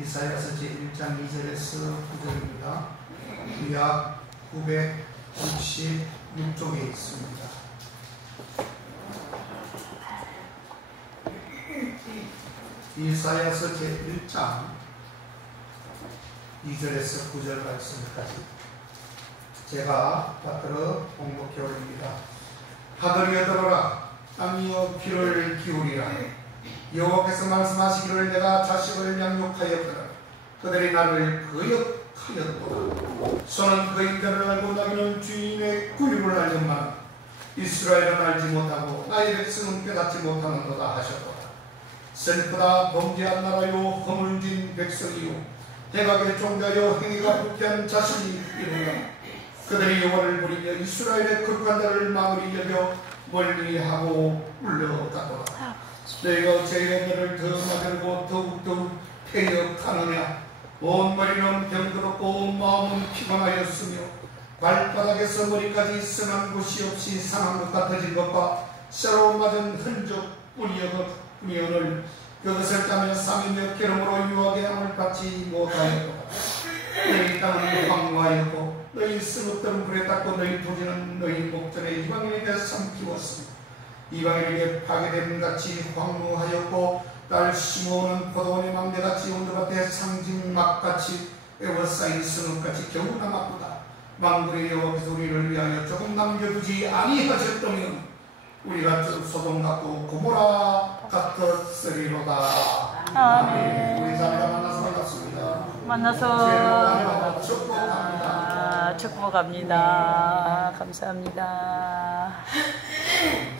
이사야서 제1장 2절에서 9절입니다. 약 966쪽에 있습니다. 이사야서 제1장 2절에서 9절 말씀까지 제가 받들어 봉독해 올립니다. 하늘이여 들어라, 땅이여 귀를 기울이라. 여호와께서 말씀하시기를 내가 자식을 양육하였더라. 그들이 나를 거역하였도다. 손은 그인들을 알고 나귀는 주인의 구육을 알지만 이스라엘은 알지 못하고 나의 백성은 깨닫지 못하는도다 하셨도다. 슬프다, 범죄한 나라요, 허물진 백성이요, 대각에 종자여 행위가 부패한 자신이 이르노라. 그들이 여호와를 부리며 이스라엘의 거룩한 자를 마무리 여겨 멀리하고 물러가도다. 너희가 어찌하여 너를 더 만들고 더욱더욱 폐역하느냐. 온 머리는 병들었고 마음은 피곤하였으며 발바닥에서 머리까지 성한 곳이 없이 상한 것 같아진 것과 쇠로 맞은 흔적뿐이오늘 그것을 따며 쌈이며 기름으로 유하게 함을 받지 못하였도다. 너희 땅은 황무하였고 너희 스낵들은 불에 닦고 너희 토지는 너희 목전에 이방인에게 삼키웠으며 이방인에게 파괴됨 같이 황무하였고 딸 심어오는 포도원의 망대같이 온도밭에 상징막같이 에워싸인 스낵같이 겨우 남았구나. 만군의 여호와께서 우리를 위하여 조금 남겨두지 아니하셨다면 우리가 소돔 같고 고모라 같았으리로다. 아멘. 우리 자매가 만나서 반갑습니다. 만나서 축복합니다. 축복합니다. 감사합니다.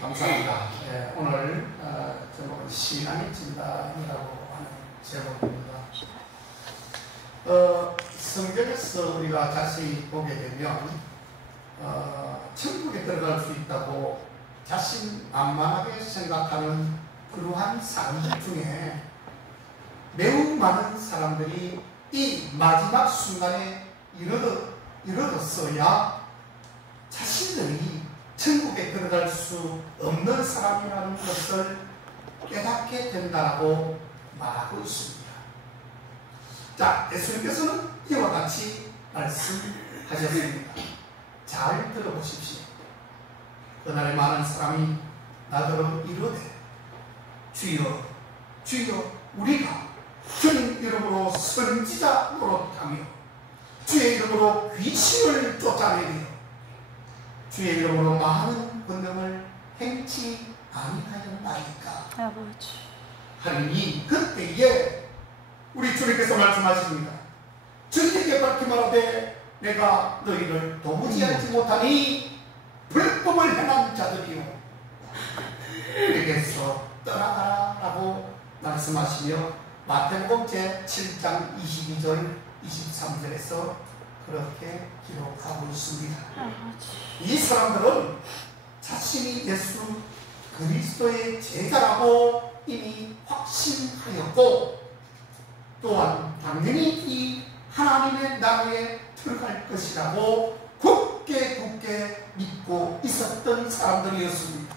감사합니다. 네, 오늘 제목은 신앙의 진단이라고 하는 제목입니다. 성경에서 우리가 자세히 보게 되면 천국에 들어갈 수 있다고 자신만만하게 생각하는 그러한 사람들 중에 매우 많은 사람들이 이 마지막 순간에 이르렀어야 자신들이 천국에 들어갈 수 없는 사람이라는 것을 깨닫게 된다고 말하고 있습니다. 자, 예수님께서는 이와 같이 말씀하셨습니다. 잘 들어보십시오. 그날에 많은 사람이 나더러 이르되 주여 주여 우리가 주님 이름으로 선지자 노릇하며 주의 이름으로 귀신을 쫓아내며 주의 이름으로 많은 권능을 행치 아니하였나이까 하느니 그때에 우리 주님께서 말씀하십니다. 주님에게 밝히 말하되 내가 너희를 도무지 알지 못하니 불법을 행한 자들이요 내게서 떠나가라 라고 말씀하시며 마태복음 제7장 22절 23절에서 그렇게 기록하고 있습니다. 이 사람들은 자신이 예수 그리스도의 제자라고 이미 확신하였고 또한 당연히 이 하나님의 나라에 들어갈 것이라고 굳게 믿고 있었던 사람들이었습니다.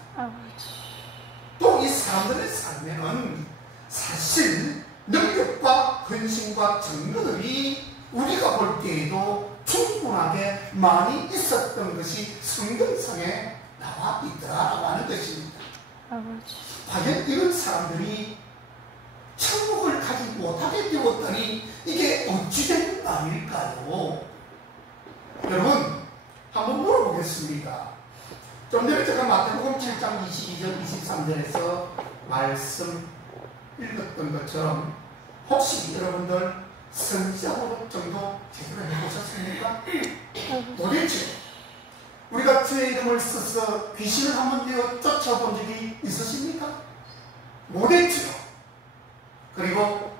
또 이 사람들의 삶에는 사실 능력과 근심과 정력이 우리가 볼 때에도 충분하게 많이 있었던 것이 성경상에 나와 있더라라고 하는 것입니다. 과연 이런 사람들이 천국을 가지 못하게 되었더니 이게 어찌된 말일까요? 여러분 한번 물어보겠습니다. 좀 전에 제가 마태복음 7장 22절 23절에서 말씀 읽었던 것처럼 혹시 여러분들 선지자 노릇 정도 제대로 해보셨습니까? 도대체 우리가 주의 이름을 써서 귀신을 한번 되어 쫓아본 적이 있으십니까? 못했죠. 그리고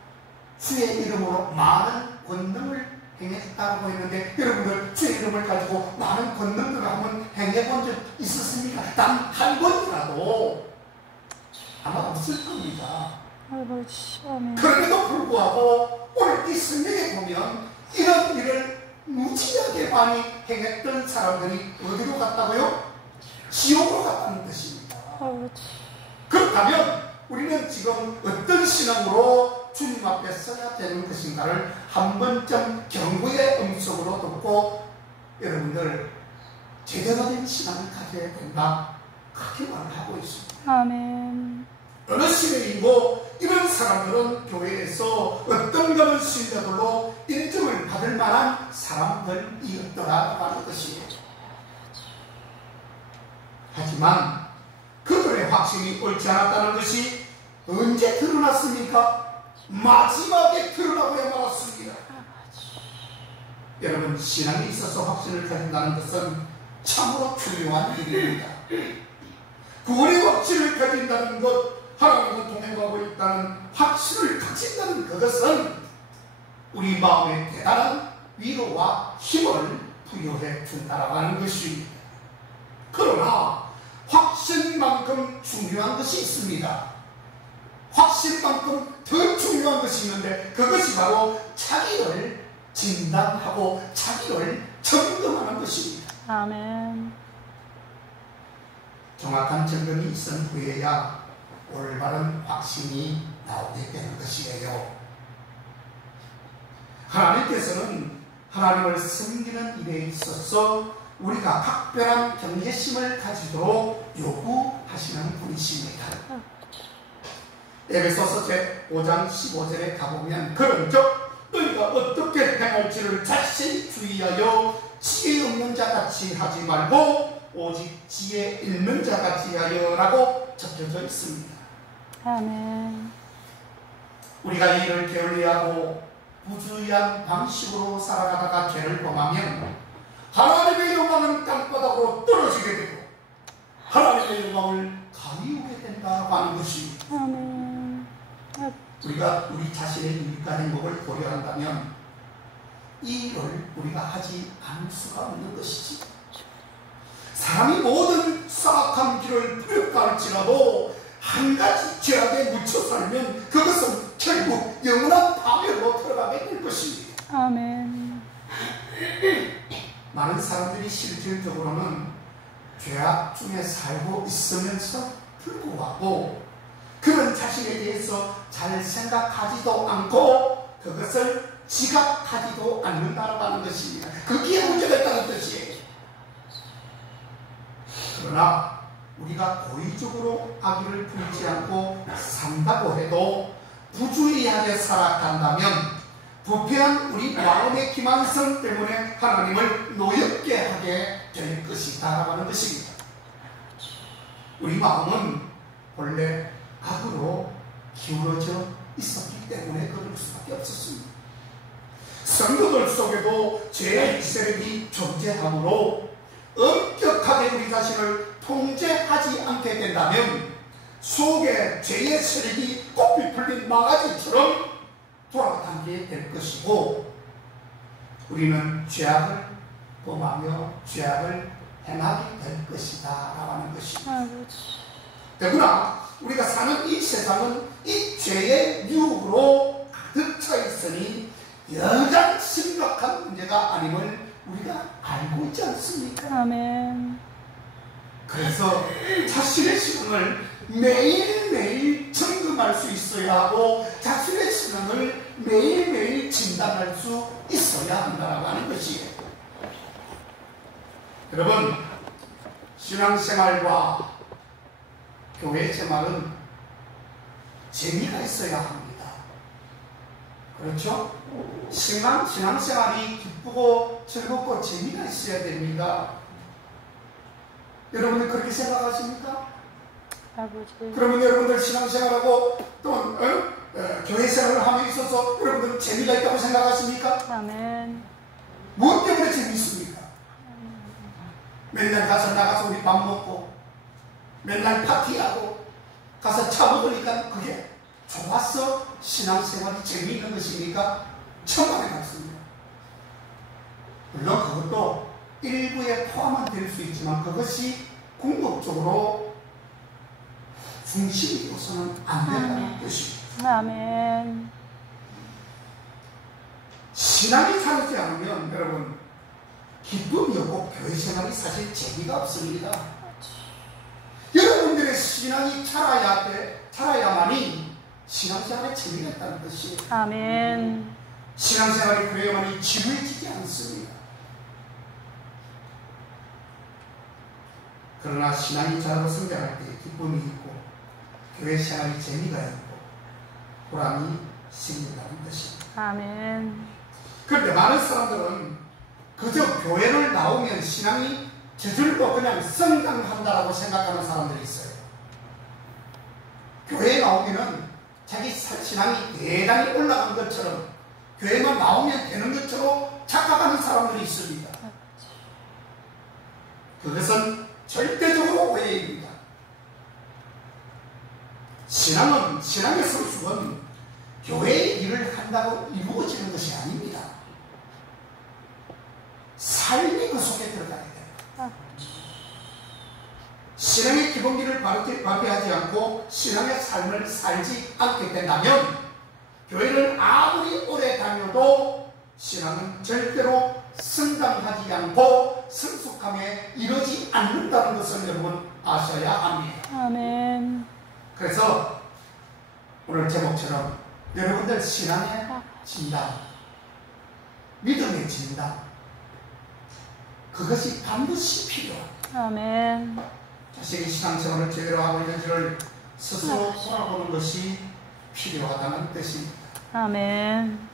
주의 이름으로 많은 권능을 행했다고 했는데 여러분들 주의 이름을 가지고 많은 권능들을 한번 행해본 적 있었습니까? 단 한 번이라도 아마 없을 겁니다. 그럼에도 불구하고 오늘 이 성경에 보면 이런 일을 무지하게 많이 행했던 사람들이 어디로 갔다고요? 지옥으로 갔다는 것입니다. 그렇다면 우리는 지금 어떤 신앙으로 주님 앞에 서야 되는 것인가를 한 번쯤 경고의 음성으로 듣고 여러분들 제대로 된 신앙을 가져야 된다, 그렇게 말을 하고 있습니다. 아멘. 어느 시대이고 이런 사람들은 교회에서 어떤 그런 신자들로 인정을 받을 만한 사람들이었더라고 하는 것이에요. 하지만 그들의 확신이 옳지 않았다는 것이 언제 드러났습니까? 마지막에 드러나고야 말았습니다. 여러분, 신앙에 있어서 확신을 가진다는 것은 참으로 중요한 일입니다. 구원의 확신을 가진다는 것, 하나님과 동행하고 있다는 확신을 가진다는 그것은 우리 마음에 대단한 위로와 힘을 부여해 준다라고 하는 것입니다. 그러나 확신만큼 중요한 것이 있습니다. 확신만큼 더 중요한 것이 있는데 그것이 바로 자기를 진단하고 자기를 점검하는 것입니다. 아멘. 정확한 점검이 있은 후에야 올바른 확신이 나오게 되는 것이에요. 하나님께서는 하나님을 섬기는 일에 있어서 우리가 각별한 경외심을 가지도록 요구하시는 분이십니다. 에베소서 제5장 15절에 가보면 그런즉 너희가 어떻게 행할지를 자세히 주의하여 지혜 없는 자같이 하지 말고 오직 지혜 있는 자같이 하여 라고 적혀져 있습니다. 아멘. 우리가 이를 게을리하고 부주의한 방식으로 살아가다가 죄를 범하면 하나님의 영광은 땅바닥으로 떨어지게 되고 하나님의 영광을 가리우게 된다고 하는 것입니다. 아멘. 우리가 우리 자신의 유익한 행복을 고려한다면 이 일을 우리가 하지 않을 수가 없는 것이지. 사람이 모든 사악한 길을 부렸할지라도 한 가지 죄악에 묻혀 살면 그것은 결국 영원한 파멸로 들어가게 될 것입니다. 아멘. 많은 사람들이 실질적으로는 죄악 중에 살고 있으면서 불구하고 그런 자신에 대해서 잘 생각하지도 않고 그것을 지각하지도 않는다고 하는 것입니다. 그게 문제가 있다는 뜻이에요. 그러나 우리가 고의적으로 악의를 부리지 않고 산다고 해도 부주의하게 살아간다면 부패한 우리 마음의 기만성 때문에 하나님을 노엽게 하게 될 것이다 라는 것입니다. 우리 마음은 원래 악으로 기울어져 있었기 때문에 그럴 수밖에 없었습니다. 성도들 속에도 죄의 세력이 존재하므로 엄격하게 우리 자신을 통제하지 않게 된다면 속에 죄의 세력이 꽃이 풀린 망아지처럼 돌아다니게 될 것이고 우리는 죄악을 범하며 죄악을 행하게 될 것이다 라고 하는 것입니다. 더구나 우리가 사는 이 세상은 이 죄의 유혹으로 가득 차 있으니 여간 심각한 문제가 아님을 우리가 알고 있지 않습니까? 아멘. 그래서 자신의 신앙을 매일매일 점검할 수 있어야 하고 자신의 신앙을 매일매일 진단할 수 있어야 한다고 하는 것이에요. 여러분, 신앙생활과 교회 생활은 재미가 있어야 합니다. 그렇죠? 신앙생활이 기쁘고 즐겁고 재미가 있어야 됩니다. 여러분들 그렇게 생각하십니까? 아버지. 그러면 여러분들 신앙생활하고 또 교회 생활을 함에 있어서 여러분들은 재미가 있다고 생각하십니까? 아멘. 무엇 때문에 재미있습니까? 맨날 가서 나가서 우리 밥 먹고 맨날 파티하고 가서 차 먹으니까 그게 좋았어? 신앙생활이 재미있는 것입니까? 천만에 같습니다. 물론 그것도 일부에 포함은 될 수 있지만 그것이 궁극적으로 중심이 되어서는 안 된다는 뜻입니다. 아멘. 신앙이 살지 않으면 여러분 기쁨이 없고 교회 생활이 사실 재미가 없습니다. 여러분들의 신앙이 살아야만이 신앙생활에 재미가 있다는 것이에요. 아멘. 신앙생활이 그래야만이 지루해지지 않습니다. 그러나 신앙이 자라고 성장할 때 기쁨이 있고 교회 생활이 재미가 있고 보람이 생긴다는 것입니다. 아멘. 그런데 많은 사람들은 그저 교회를 나오면 신앙이 저절로 그냥 성장한다라고 생각하는 사람들이 있어요. 교회에 나오면은 자기 신앙이 대단히 올라간 것처럼 교회만 나오면 되는 것처럼 착각하는 사람들이 있습니다. 그것은 절대적으로 오해입니다. 신앙의 성숙은 교회의 일을 한다고 이루어지는 것이 아닙니다. 삶이 그 속에 들어가야 돼요. 신앙의 기본기를 발휘하지 않고 신앙의 삶을 살지 않게 된다면 교회를 아무리 오래 다녀도 신앙은 절대로 성장하지 않고 성숙함에 이르지 않는다는 것을 여러분 아셔야 합니다. 아멘. 그래서 오늘 제목처럼 여러분들 신앙의 진단, 믿음의 진단, 그것이 반드시 필요합니다. 아멘. 자신이 신앙생활을 제대로 하고 있는지를 스스로 돌아보는 것이 필요하다는 뜻입니다. 아멘.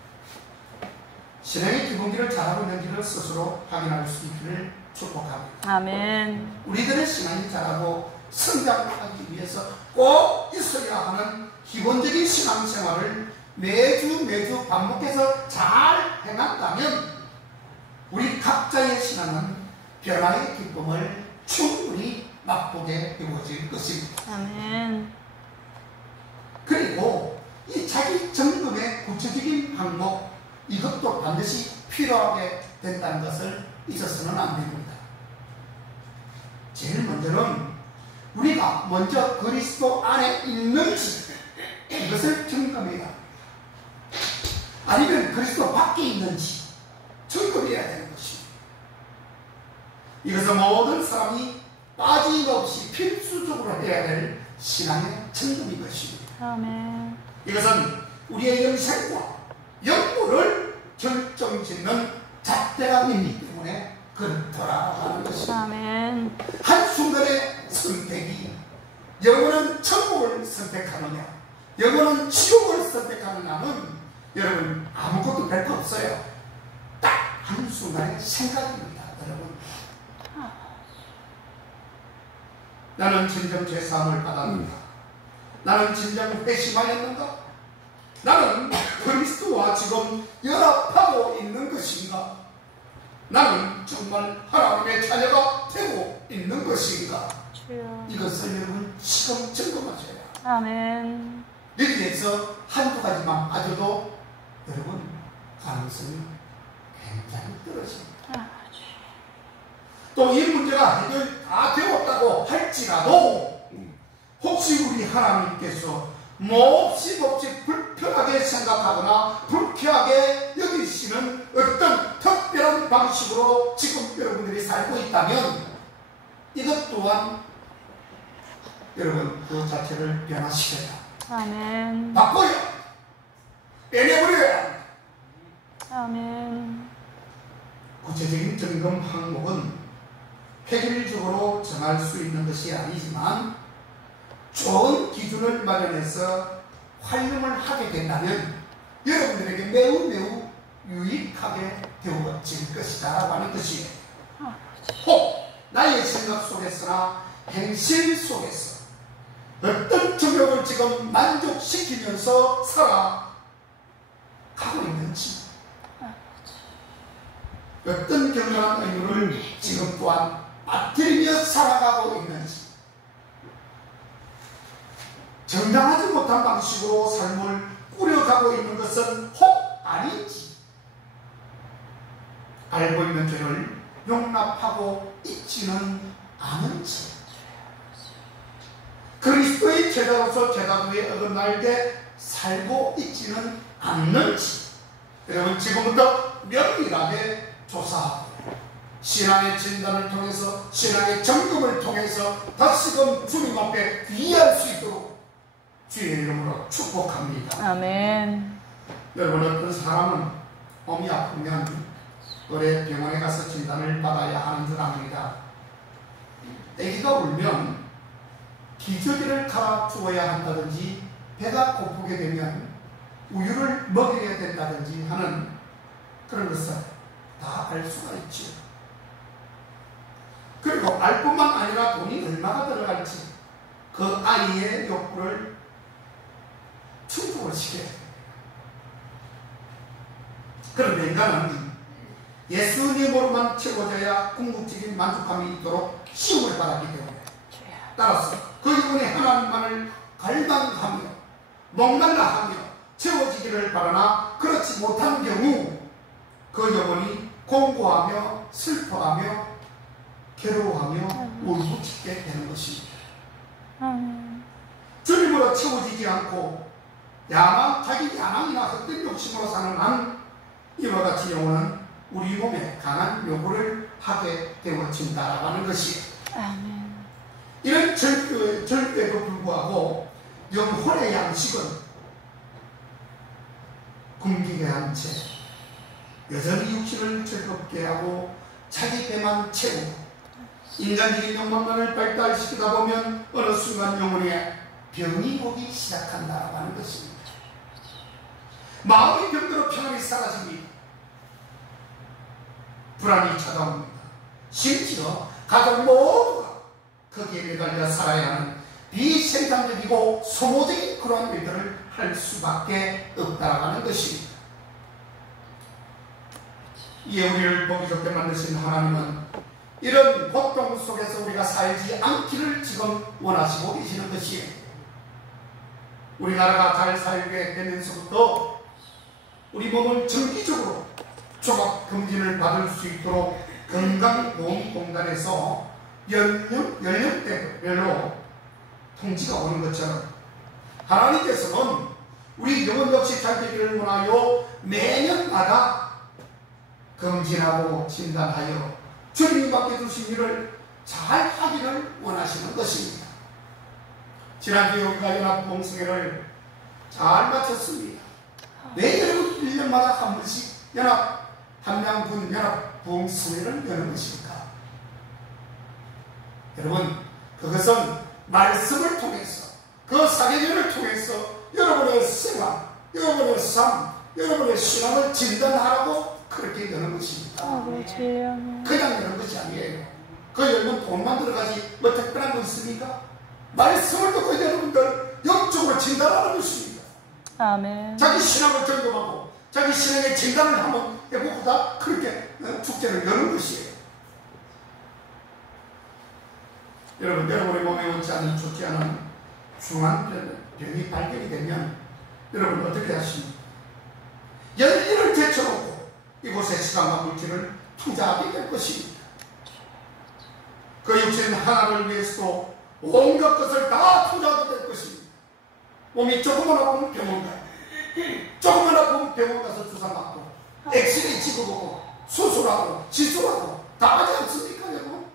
신앙의 기본기를 잘하고 있는지를 스스로 확인할 수 있기를 축복합니다. 아멘. 우리들의 신앙이 잘하고 성장하기 위해서 꼭 있어야 하는 기본적인 신앙생활을 매주 반복해서 잘 해놨다면 우리 각자의 신앙은 변화의 기쁨을 충분히 맛보게 되어질 것입니다. 아멘. 그리고 이 자기 점검의 구체적인 방법, 이것도 반드시 필요하게 된다는 것을 잊어서는 안 됩니다. 제일 먼저는 우리가 먼저 그리스도 안에 있는지 이것을 점검해야 합니다. 아니면 그리스도 밖에 있는지 점검해야 되는 것입니다. 이것은 모든 사람이 빠짐없이 필수적으로 해야 될 신앙의 점검인 것입니다. 아멘. 이것은 우리의 영생과 영구를 결정짓는 잣대감이기 때문에 그렇더라라는 것입니다. 아멘. 한순간의 선택이 영원한 천국을 선택하느냐 영원한 지옥을 선택하느냐는 여러분 아무것도 별 거 없어요. 딱 한순간의 생각입니다. 여러분, 나는 진정 죄사함을 받았는가? 나는 진정 회심하였는가? 나는 그리스도와 지금 연합하고 있는 것인가? 나는 정말 하나님의 자녀가 되고 있는 것인가? 주여. 이것을 여러분 지금 점검하셔야 해요. 아멘. 여기에서 한두 가지만 빠져도 여러분 가능성이 굉장히 떨어집니다. 또 이 문제가 해결 다 되었다고 할지라도 혹시 우리 하나님께서 몹시 불편하게 생각하거나 불쾌하게 여기시는 어떤 특별한 방식으로 지금 여러분들이 살고 있다면 이것 또한 여러분 그 자체를 변화시켜야 아멘. 바꿔요. 빼내버려야 합니다. 아멘. 구체적인 점검 항목은 획일적으로 정할 수 있는 것이 아니지만 좋은 기준을 마련해서 활용을 하게 된다면 여러분들에게 매우 유익하게 되어질 것이다 라고 하는 뜻이에요. 혹 나의 생각 속에서나 행실 속에서 어떤 정욕을 지금 만족시키면서 살아가고 있는지, 어떤 경건한 의무를 지금 또한 빠뜨리며 살아가고 있는지, 정당하지 못한 방식으로 삶을 꾸려가고 있는 것은 혹 아닌지, 알고 있는 죄를 용납하고 있지는 않은지, 그리스도의 제자로서 제자도에 어긋나게 살고 있지는 않는지, 여러분 지금부터 면밀하게 조사하고 신앙의 진단을 통해서 신앙의 점검을 통해서 다시금 주님 앞에 귀의할 수 있도록 주의 이름으로 축복합니다. 아멘. 여러분, 어떤 사람은 몸이 아프면 올해 병원에 가서 진단을 받아야 하는 줄 압니다. 아기가 울면 기저귀를 갈아주어야 한다든지, 배가 고프게 되면 우유를 먹여야 된다든지 하는 그런 것을 다 알 수가 있죠. 그리고 알 뿐만 아니라 돈이 얼마가 들어갈지 그 아이의 욕구를 충족을 시켜야 됩니다. 그런데 인간은 예수님으로만 채워져야 궁극적인 만족감이 있도록 시험을 받았기 때문에, 따라서 그 영혼이 하나님만을 갈망하며 목말라하며 채워지기를 바라나 그렇지 못한 경우 그 영혼이 공고하며 슬퍼하며 괴로워하며 울부짖게 되는 것입니다. 주님으로 채워지지 않고 자기 야망이나 헛된 욕심으로 사는 한, 이와 같이 영혼은 우리 몸에 강한 요구를 하게 되어진다라고 하는 것이에요. 이런 절대에도 불구하고 영혼의 양식은 굶기게 한 채 여전히 육신을 즐겁게 하고 자기 배만 채우고 인간적인 욕망만을 발달시키다 보면 어느 순간 영혼에 병이 오기 시작한다라고 하는 것입니다. 마음의 병들어 평안이 사라집니다. 불안이 찾아옵니다. 심지어 가족 모두가 거기에 매달려 살아야 하는 비생산적이고 소모적인 그러한 일들을 할 수밖에 없다라고 하는 것입니다. 이에 우리를 보기 좋게 만드신 하나님은 이런 고통 속에서 우리가 살지 않기를 지금 원하시고 계시는 것이에요. 우리나라가 잘 살게 되면서부터 우리 몸을 정기적으로 종합검진을 받을 수 있도록 건강보험공단에서 연령대별로 통지가 오는 것처럼, 하나님께서는 우리 영혼 역시 잘 되기를 원하여 매년마다 검진하고 진단하여 주님이 맡겨주신 일을 잘 하기를 원하시는 것입니다. 지난주에 우리가 연합봉성회를 잘 마쳤습니다. 매년 1년마다 한 번씩 한명군 연합봉성회를 여는 것입니까? 여러분, 그것은 말씀을 통해서, 그 사계절을 통해서 여러분의 생활, 여러분의 삶, 여러분의 신앙을 진단하라고 그렇게 여는 것입니다. 그냥 여는 것이 아니에요. 그 열면 돈만 들어가지 뭐 특별한 거 있습니까? 말씀을 듣고 여러분들 영적으로 진단하는 것입니다. 아멘. 자기 신앙을 점검하고 자기 신앙의 진단을 한번 해보고 다 그렇게 축제를 여는 것이에요. 여러분, 여러분의 몸에 옳지 않은, 좋지 않은 중한 병이 발견이 되면 여러분 어떻게 하십니까? 열일을 제쳐놓고 이곳에 시간과 물질을 투자하게 될 것입니다. 그 육신 하나를 위해서도 온갖 것을 다 투자하게 될 것입니다. 몸이 조금만 아프면 병원 가요. 조금만 아프면 병원 가서 주사 맞고 엑스레이 찍어보고 수술하고 시술하고 다 하지 않습니까, 여러분?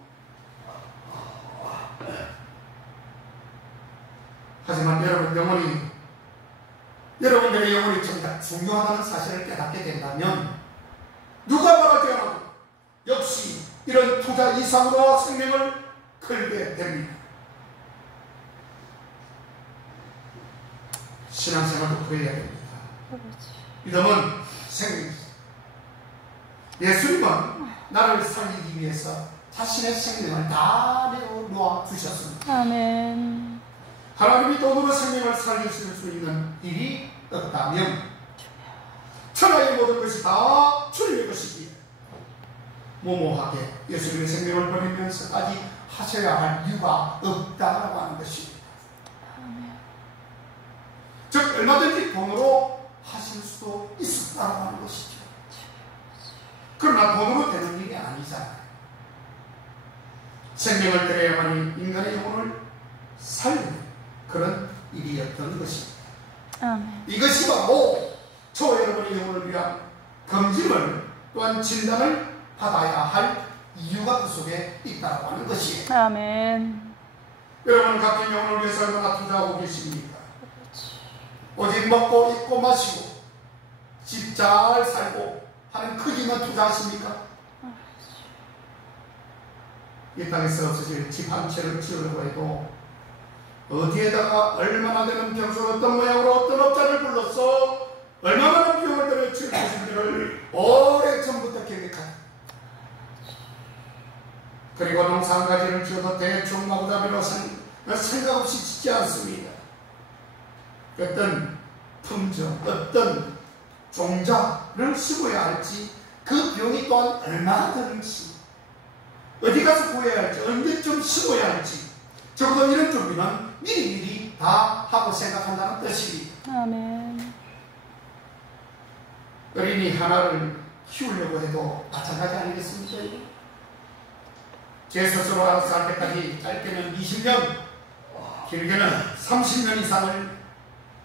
하지만 여러분들의 영혼이 정말 중요하다는 사실을 깨닫게 된다면 누가 말하지 않아도 역시 이런 투자 이상으로 생명을 걸게 됩니다. 신앙생활도 그래야 됩니다. 믿음은 생명입니다. 예수님은 나를 살리기 위해서 자신의 생명을 다 내어놓아 주셨습니다. 아멘. 하나님이 돈으로 생명을 살리실 수 있는 일이 없다면 천하의 모든 것이 다 주님의 것이기에 모모하게 예수님의 생명을 버리면서까지 하셔야 할 이유가 없다라고 하는 것입니다. 즉 얼마든지 돈으로 하실 수도 있었다라고 하는 것이죠. 그러나 돈으로 되는 일이 아니잖아요. 생명을 드려야만이 인간의 영혼을 살리는 그런 일이었던 것입니다. 이것이 바로 저 여러분의 영혼을 위한 검진을 또한 진단을 받아야 할 이유가 그 속에 있다고 하는 것이에요. 아멘. 여러분, 같은 영혼을 위해서 얼마나 투자하고 계십니까? 오직 먹고 입고 마시고 집 잘 살고 하는 크기만 투자하십니까? 이 땅에서 없어질 집 한 채를 지으려고 해도 어디에다가 얼마나 되는 평수를 어떤 모양으로 어떤 업자를 불러서 얼마나 비용을 들여 지을 것인지를 오래전부터 계획하다. 그리고 농사 한 가지를 지어도 대충 마구잡이로 생각 없이 짓지 않습니다. 어떤 품종, 어떤 종자를 심어야 할지, 그 비용이 또한 얼마나 드는지, 어디 가서 구해야 할지, 언제쯤 심어야 할지, 적어도 이런 준비는 미리미리 다 하고 생각한다는 뜻입니다. 아멘. 어린이 하나를 키우려고 해도 마찬가지 아니겠습니까? 제 스스로 알아서 할 때까지 짧게는 20년, 길게는 30년 이상을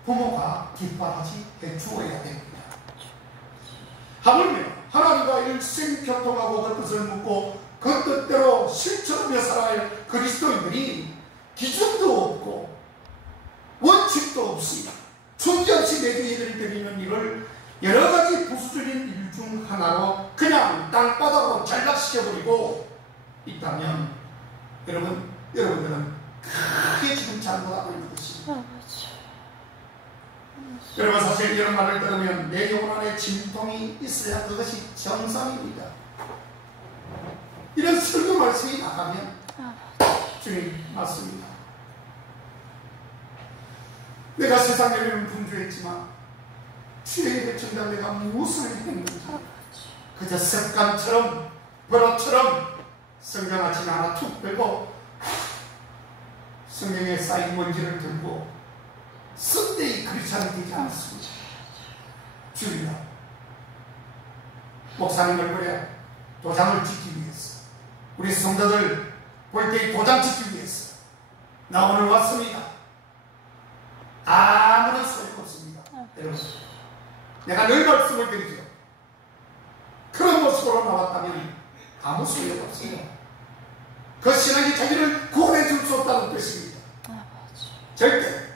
부모가 뒷바라지 해주어야 됩니다. 하물며 하나님과 일생교통하고 그 뜻을 묻고 그 뜻대로 실천하며 살아야 할 그리스도인들이 기준도 없고 원칙도 없이 존재없이 매주 예배를 드리는 일을 여러 가지 부수적인 일 중 하나로 그냥 땅바닥으로 전락시켜버리고 있다면 여러분들은 크게 지금 잘못하고 있는 것입니다. 여러분, 사실 이런 말을 들으면 내 영혼 안에 진통이 있어야 그것이 정상입니다. 이런 설교 말씀이 나가면 주님 맞습니다. 내가 세상에는 분주했지만 주의 백성들 내가 무엇을 했는지 그저 습관처럼 버릇처럼 성경 아침에 하나 툭 빼고 성경에 쌓인 먼지를 들고 썬데이 크리스찬이 되지 않습니다. 주일날 목사님을 그래 도장을 찍기 위해서, 우리 성도들 볼 때 도장 찍기 위해서 나 오늘 왔습니다. 아무런 소용 없습니다. 여러분, 내가 늘 말씀을 드리죠. 그런 모습으로 나왔다면 아무 소용 없어요. 그 신앙이 자기를 구원해 줄 수 없다는 뜻입니다. 절대.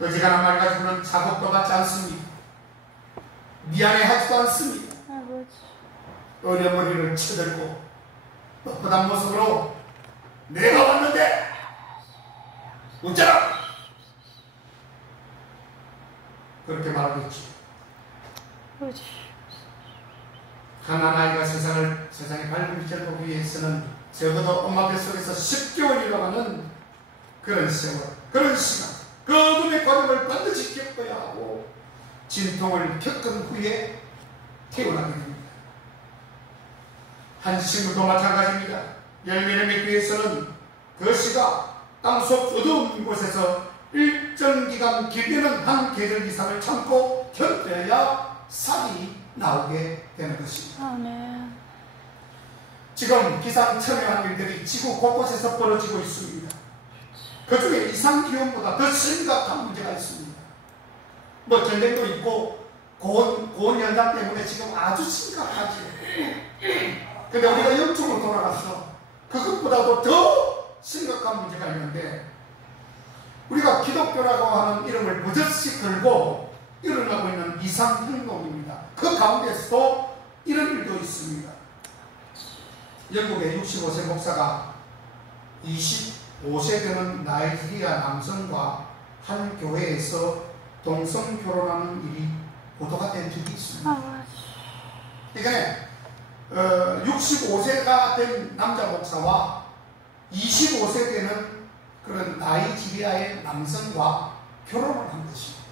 어지간한 말 가지고는 작업도 받지 않습니다. 미안해하지도 않습니다. 어려머리를 쳐들고 뻣뻣한 모습으로 내가 왔는데 어쩌라 그렇게 말하겠지. 가난한 아이가 세상에 발굴되기 위해서는 적어도 엄마 뱃속에서 10개월이라고 하는 그런 세월, 그런 시간, 그 어둠의 과정을 반드시 겪어야 하고 진통을 겪은 후에 태어나게 됩니다. 한 친구도 마찬가지입니다. 열매를 맺기 위해서는 그 씨가 땅속 어두운 곳에서 일정 기간 길게는 한 계절 이상을 참고 견뎌야 쌀이 나오게 되는 것입니다. 아멘. 지금 기상천외한 일들이 지구 곳곳에서 벌어지고 있습니다. 그 중에 이상기온보다 더 심각한 문제가 있습니다. 뭐 전쟁도 있고 고온 현상 때문에 지금 아주 심각하죠. 근데 우리가 영적으로 돌아가서 그것보다도 더 심각한 문제가 있는데, 우리가 기독교라고 하는 이름을 버젓이 걸고 일어나고 있는 이상행동입니다. 그 가운데서도 이런 일도 있습니다. 영국의 65세 목사가 25세 되는 나이지리아 남성과 한 교회에서 동성 결혼하는 일이 보도가 된 적이 있습니다. 그러니까 65세가 된 남자 목사와 25세 되는 그런 나이지리아의 남성과 결혼을 한 것입니다.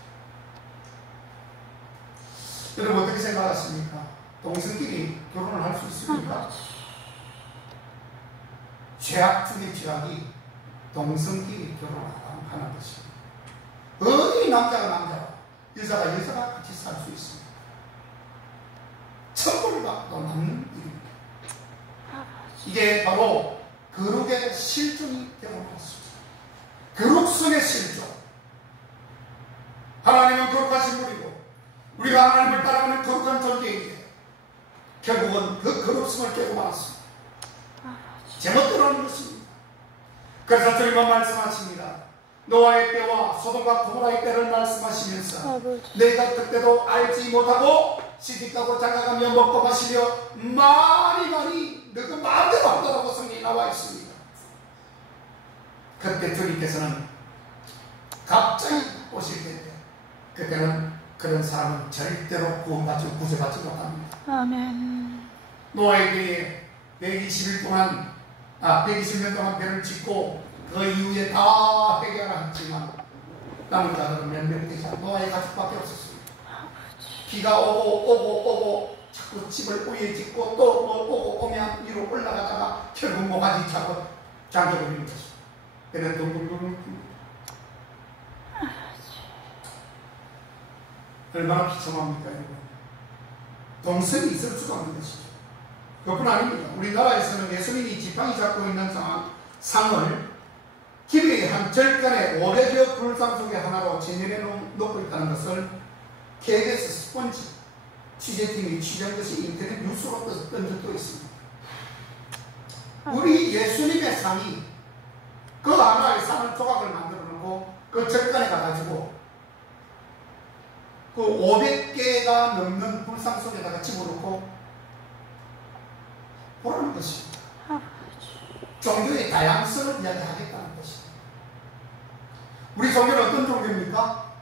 여러분 어떻게 생각하십니까? 동성끼리 결혼을 할 수 있습니까? 죄악 중의 죄악이 동성끼리 결혼을 하는 것입니다. 어디 남자가 남자와 여자가 여자가 같이 살 수 있습니다. 천벌을 받고 남는 일입니다. 이게 바로 거룩의 실존이 되어왔습니다. 거룩성의 실존. 하나님은 거룩하신 분이고 우리가 하나님을 따라가는 거룩한 존재인데 결국은 그 거룩성을 깨고 말았습니다. 제멋대로 하는 것입니다. 그래서 주님은 말씀하십니다. 노아의 때와 소돔과 고모라의 때를 말씀하시면서 내가 그때도 알지 못하고 시집가고 장가가며 먹고 마시며 많이 너그 마음대로 한다라고 성경에 나와 있습니다. 그때 주님께서는 갑자기 오실 텐데 그때는 그런 사람은 절대로 구제받지 못합니다. 아멘. 노아의 때에 120년 동안 배를 짓고 그 이후에 다 해결을 했지만 남은 자들은 몇 명 되지 않고 노아의 가족밖에 없었습니다. 비가 오고 자꾸 집을 위에 짓고 또 오고 오면 위로 올라가다가 결국 모가지 차고 잠겨버리는 것입니다. 그는 둥둥둥 얼마나 비참합니까 여러분. 동성이 있을 수가 없는 것이죠. 그뿐 아닙니다. 우리나라에서는 예수님이 지팡이 잡고 있는 상을 길이의 한 절간의 500여 불상 속에 하나로 진열해 놓고 있다는 것을 KBS 스폰지 취재팀이 취재한 것이 인터넷 뉴스로 뜬 적도 있습니다. 우리 예수님의 상이 그 하나의 상을 조각을 만들어 놓고 그 절간에 가가지고 그 500개가 넘는 불상 속에다가 집어넣고 보라는 것입니다. 종교의 다양성을 이야기하겠다는 것입니다. 우리 종교는 어떤 종교입니까?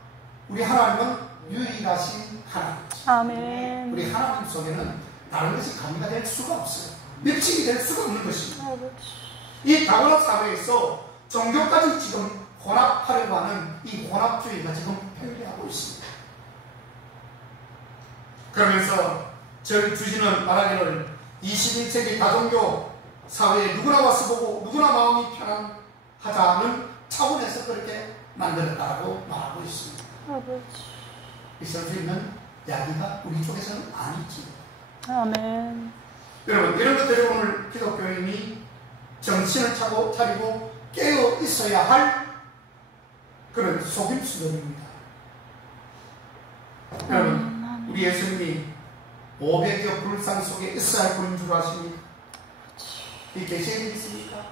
우리 하나님은 유일하신 하나님. 아멘. 우리 하나님 속에는 다른 것이 가미가 될 수가 없어요. 멸칭이 될 수가 없는 것입니다. 이 다문화 사회에서 종교까지 지금 혼합하려고 하는 이 혼합주의가 지금 팽배하고 있습니다. 그러면서 절 주시는 말하기를 21세기 다종교 사회에 누구나 와서 보고 누구나 마음이 편안하자는 차원에서 그렇게 만들었다고 말하고 있습니다. 있을 수 있는 이야기가 우리 쪽에서는 아니지. 아멘. 여러분, 이런 것들이 오늘 기독교인이 정신을 차리고 깨어 있어야 할 그런 속임수들입니다. 여러분, 우리 예수님이 500여 불상 속에 있어야 할 분인 줄 아십니까? 이 계시에 있습니까?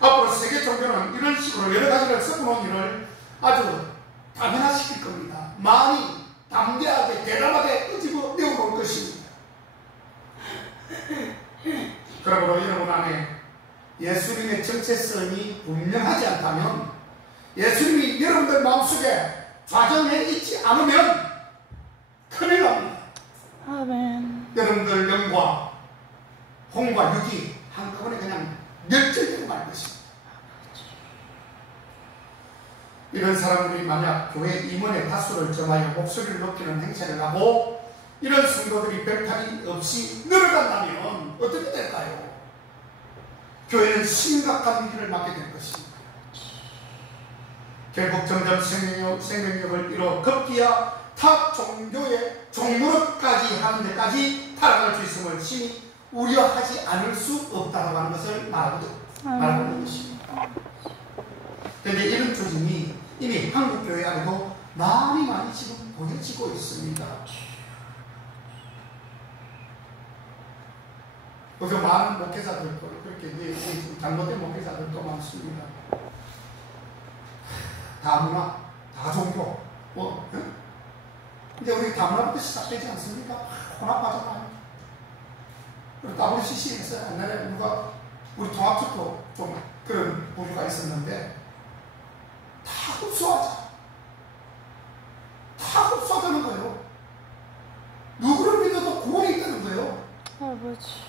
앞으로 세계 종교는 이런 식으로 여러 가지를 섞어놓은 일을 아주 당연화시킬 겁니다. 많이 담대하게 대담하게 끄집어 내어놓을 것입니다. 그러므로 여러분 안에 예수님의 정체성이 분명하지 않다면, 예수님이 여러분들 마음속에 좌정해 있지 않으면 큰일 납니다. 아멘. 여러분들 영과 홍과 육이 한꺼번에 그냥 멸절되고 말 것입니다. 이런 사람들이 만약 교회 임원의 다수를 점하여 목소리를 높이는 행세를 하고 이런 성도들이 별탈이 없이 늘어간다면 어떻게 될까요? 교회는 심각한 위기를 맞게 될 것입니다. 결국 점점 생명력을 잃어 급기야 타 종교의 종무릇까지 하는 데까지 타락할 수 있음을 심히 우려하지 않을 수 없다고 하는 것을 말하고 있는 것입니다. 그런데 이런 조짐이 이미 한국 교회 안에도 많이 지금 보여지고 있습니다. 그래서 많은 목회자들도 그렇게 잘못된 목회자들도 많습니다. 다문화, 다종교, 근데 우리 다문화부터 시작되지 않습니까? 혼합하잖아요. 우리 WCC에서 옛날에 우리 통합적도 좀 그런 부류가 있었는데 다 흡수하자는 거예요. 누구를 믿어도 구원이 있다는 거예요. 아버지.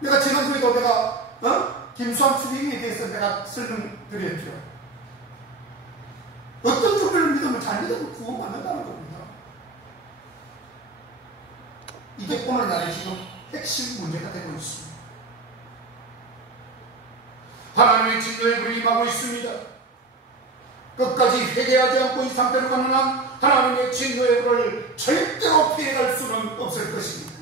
내가 지난주에도 내가 김수환 추기에 대해서 내가 설명드렸죠. 어떤 종교를 믿으면 잘 믿으면 구원받는다는 겁니다. 이게 오늘날의 지금 핵심 문제가 되고 있습니다. 하나님의 진노의 불이 임하고 있습니다. 끝까지 회개하지 않고 이 상태로 가는 한 하나님의 진노의 불을 절대로 피해갈 수는 없을 것입니다.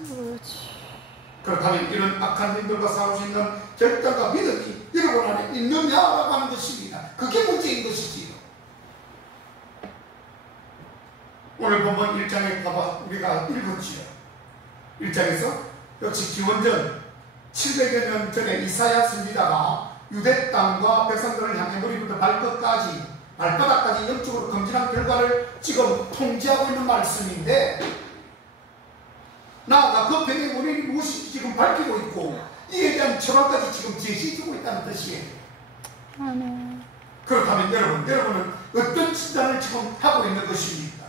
그렇다면 이런 악한 님들과 싸울 수 있는 결단과 믿음이 여러분 안에 있느냐라고 하는 것입니다. 그게 문제인 것이지요. 오늘 본문 1장에 봐봐 우리가 읽었지요. 1장에서 역시 기원전 700여 년 전에 이사야 선지자가 유대 땅과 백성들을 향해 머리부터 발바닥까지 영적으로 검진한 결과를 지금 통지하고 있는 말씀인데, 나아가 그 병의 원인이 무엇인지 지금 밝히고 있고 이에 대한 처방까지 지금 제시해주고 있다는 뜻이에요. 아멘. 그렇다면 여러분은 어떤 진단을 지금 하고 있는 것입니까?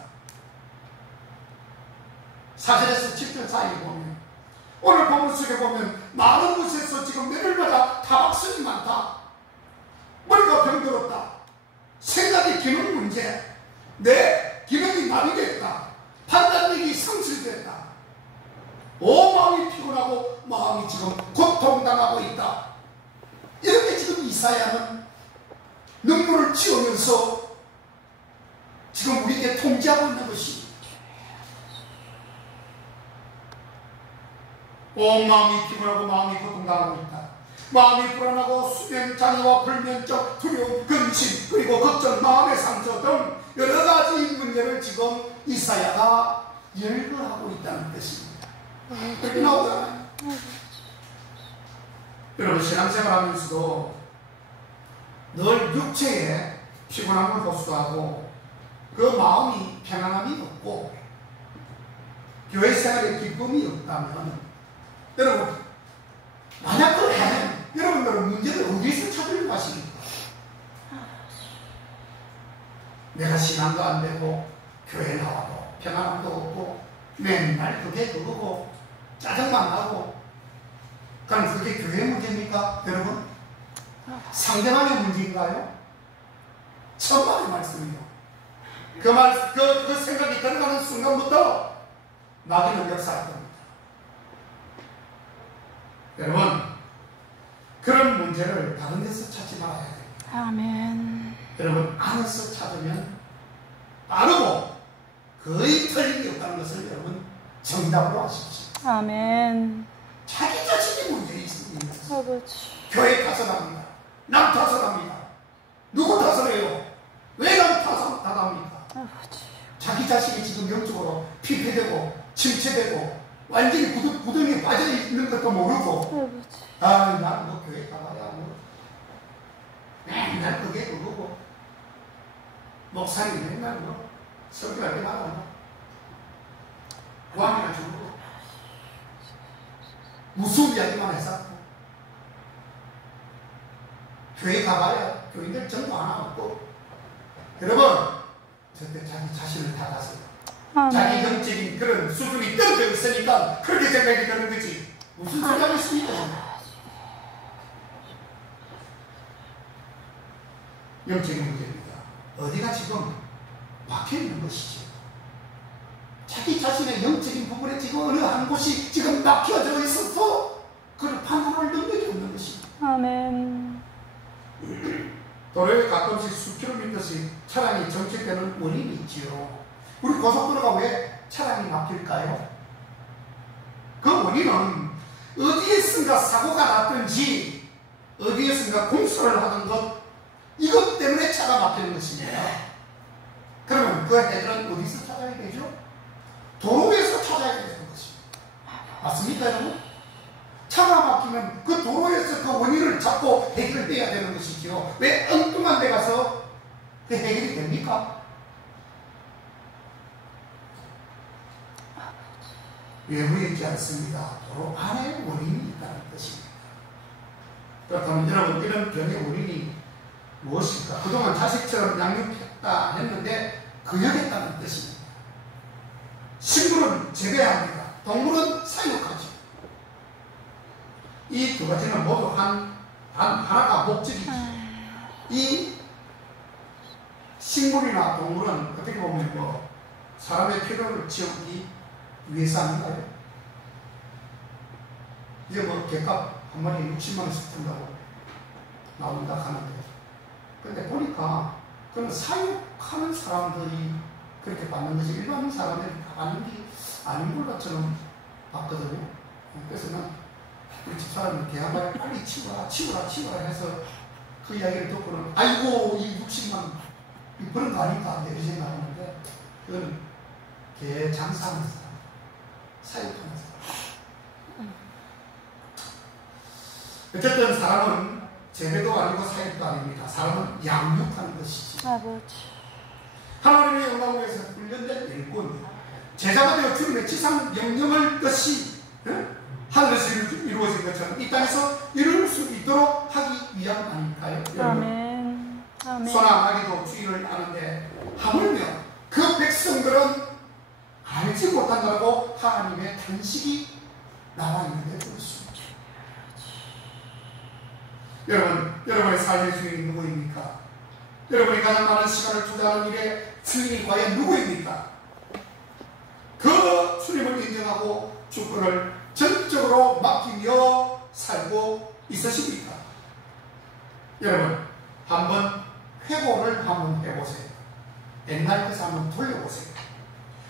4절에서 7절 사이에 보면, 오늘 본문 속에 보면 많은 곳에서 지금 매일마다 타박성이 많다, 머리가 병들었다, 생각의 기능 문제, 내 기능이 마비됐다, 판단력이 상실됐다, 마음이 피곤하고 마음이 지금 고통당하고 있다, 이렇게 지금 이사야는 눈물을 치우면서 지금 우리에게 통지하고 있는 것입니다. 온 마음이 피곤하고 마음이 고통당하고 있다. 마음이 불안하고 수면 장애와 불면증, 두려움, 근심, 그리고 걱정, 마음의 상처 등 여러 가지 문제를 지금 이사야가 열거하고 있다는 뜻입니다. 그렇게 나오잖아요. 여러분, 신앙생활 하면서도 늘 육체에 피곤함을 호소하고 그 마음이 평안함이 없고 교회 생활에 기쁨이 없다면, 여러분, 만약 그렇다면 여러분들은 문제를 어디서 찾으려고 하십니까? 내가 신앙도 안 되고 교회 나와도 평안함도 없고 맨날 그게 그거고 짜증만 나고, 그럼 그게 교회 문제입니까? 여러분, 상대방의 문제인가요? 천만의 말씀이요. 그 생각이 들어가는 순간부터 마귀는 역사할 겁니다. 여러분, 그런 문제를 다른 데서 찾지 말아야 됩니다. 아멘. 여러분, 안에서 찾으면 빠르고 거의 틀림이 없다는 것을 여러분 정답으로 아십시오. 아멘. 자기 자신이 문제에 있습니다. 아버지. 교회 타설합니다. 남 타설합니다. 누구 타설해요? 왜 남 타설합니까? 아버지. 자기 자신이 지금 영적으로 피폐되고 침체되고 완전히 구덩이에 빠져있는 것도 모르고, 나는 뭐 교회 가봐야 뭐 맨날 그게 그거고, 목사님 맨날 뭐 설교하게 말하고 구함이나 주고 무슨 이야기만 했었고, 교회 가봐야 교인들 전부 하나 없고. 여러분, 절대 자기 자신을 탓하세요. 자기 영적인 그런 수준이 떨어져 있으니까 그렇게 생각이 드는 거지, 무슨 생각이 있습니까? 영적인 문제입니다. 어디가 지금 막혀 있는 것이죠. 자기 자신의 영적인 부분에 지금 어느 한 곳이 지금 막혀져 있어서 그걸 판단할 능력이 없는 것입니다. 아멘. 도로에 가끔씩 수킬로미터씩 차량이 정체되는 원인이 있지요. 우리 고속도로가 왜 차량이 막힐까요? 그 원인은 어디에선가 사고가 났든지 어디에선가 공사를 하는 것, 이것 때문에 차가 막히는 것입니다. 그러면 그 해결은 어디서 찾아야 되죠? 도로에서 찾아야 되는 것입니다. 맞습니까, 여러분? 차가 막히면 그 도로에서 그 원인을 잡고 해결해야 되는 것이지요. 왜 엉뚱한 데 가서 그 해결이 됩니까? 외부에 있지 않습니다. 도로 안에 원인이 있다는 뜻입니다. 그렇다면 여러분, 이런 병의 원인이 무엇일까? 그동안 자식처럼 양육했다 했는데 거역했다는 뜻입니다. 식물은 재배합니다. 동물은 사육하죠. 이 두 가지는 모두 하나가 목적이죠. 이 식물이나 동물은 어떻게 보면 뭐 사람의 필요를 채우기 위해서 아닌가요? 이제 뭐 객값 한 마리 60만 원씩 든다고 나온다 하는데, 근데 보니까 그건 사육하는 사람들이 그렇게 받는 것이 일반 사람들이 받는 게 아닌 것처럼 봤거든요. 그래서 난 우리 집사람이 개한마리 빨리 치워라 해서 그 이야기를 듣고는 아이고 이 60만 원 그런 거 아닌가 이렇게 생각하는데, 그건 개 장사하는 사람, 사육하는 사람. 어쨌든 사람은 재배도 타입도 아닙니다. 사람은 양육하는 것이지. 아버지. 하나님의 영광을 위해서 훈련된 일꾼, 제자가 되어 주님의 지상 명령을 뜻이 하늘에서 이루어진 것처럼 이 땅에서 이룰 수 있도록 하기 위함 아닐까요? 아멘. 아멘. 소나기도 주의를 아는데 하물며 그 백성들은 알지 못한다고 하나님의 탄식이 나와 있는데 그렇습니다. 여러분, 여러분의 삶의 주인이 누구입니까? 여러분이 가장 많은 시간을 투자하는 일에 주인이 과연 누구입니까? 그 주님을 인정하고 주권을 전적으로 맡기며 살고 있으십니까? 여러분, 한번 회고를 한번 해보세요. 옛날 것을 한번 돌려보세요.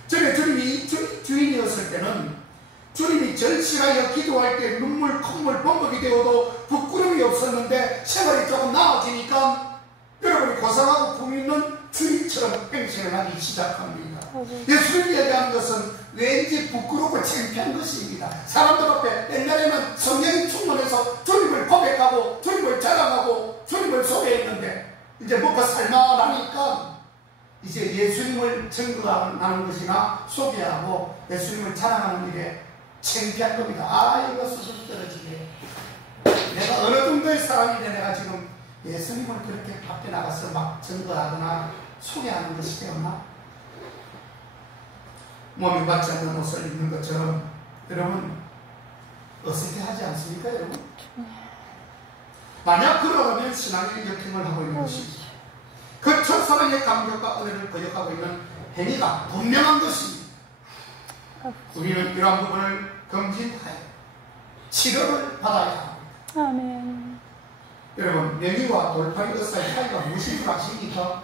전에 주님이 주인이었을 때는 주님이 절실하여 기도할 때 눈물, 콧물, 범벅이 되어도 부끄러움이 없었는데 세월이 조금 나아지니까 여러분이 고상하고 품 있는 주인처럼 행실을 하기 시작합니다. 예수를 얘기하는 것은 왠지 부끄럽고 창피한 것입니다. 사람들 앞에 옛날에는 성령이 충만해서 주님을 고백하고 주님을 자랑하고 주님을 소개했는데 이제 먹고 살만하니까 이제 예수님을 증거하는 것이나 소개하고 예수님을 자랑하는 일에 창피한 겁니다. 아, 이거 수술 떨어지게. 내가 어느 정도의 사람인데 내가 지금 예수님을 그렇게 밖에 나가서 막 증거하거나 소개하는 것이 되었나? 몸이 받지 않는 옷을 입는 것처럼 여러분 어색해하지 않습니까, 여러분? 만약 그러면 신앙의 역행을 하고 있는 것입니다. 그 첫사랑의 감격과 은혜를 거역하고 있는 행위가 분명한 것입니다. 우리는 이러한 부분을 검진하여 치료를 받아야 합니다. 아멘. 여러분, 명의와 돌팔이 사이의 차이가 무엇인 줄 아십니까?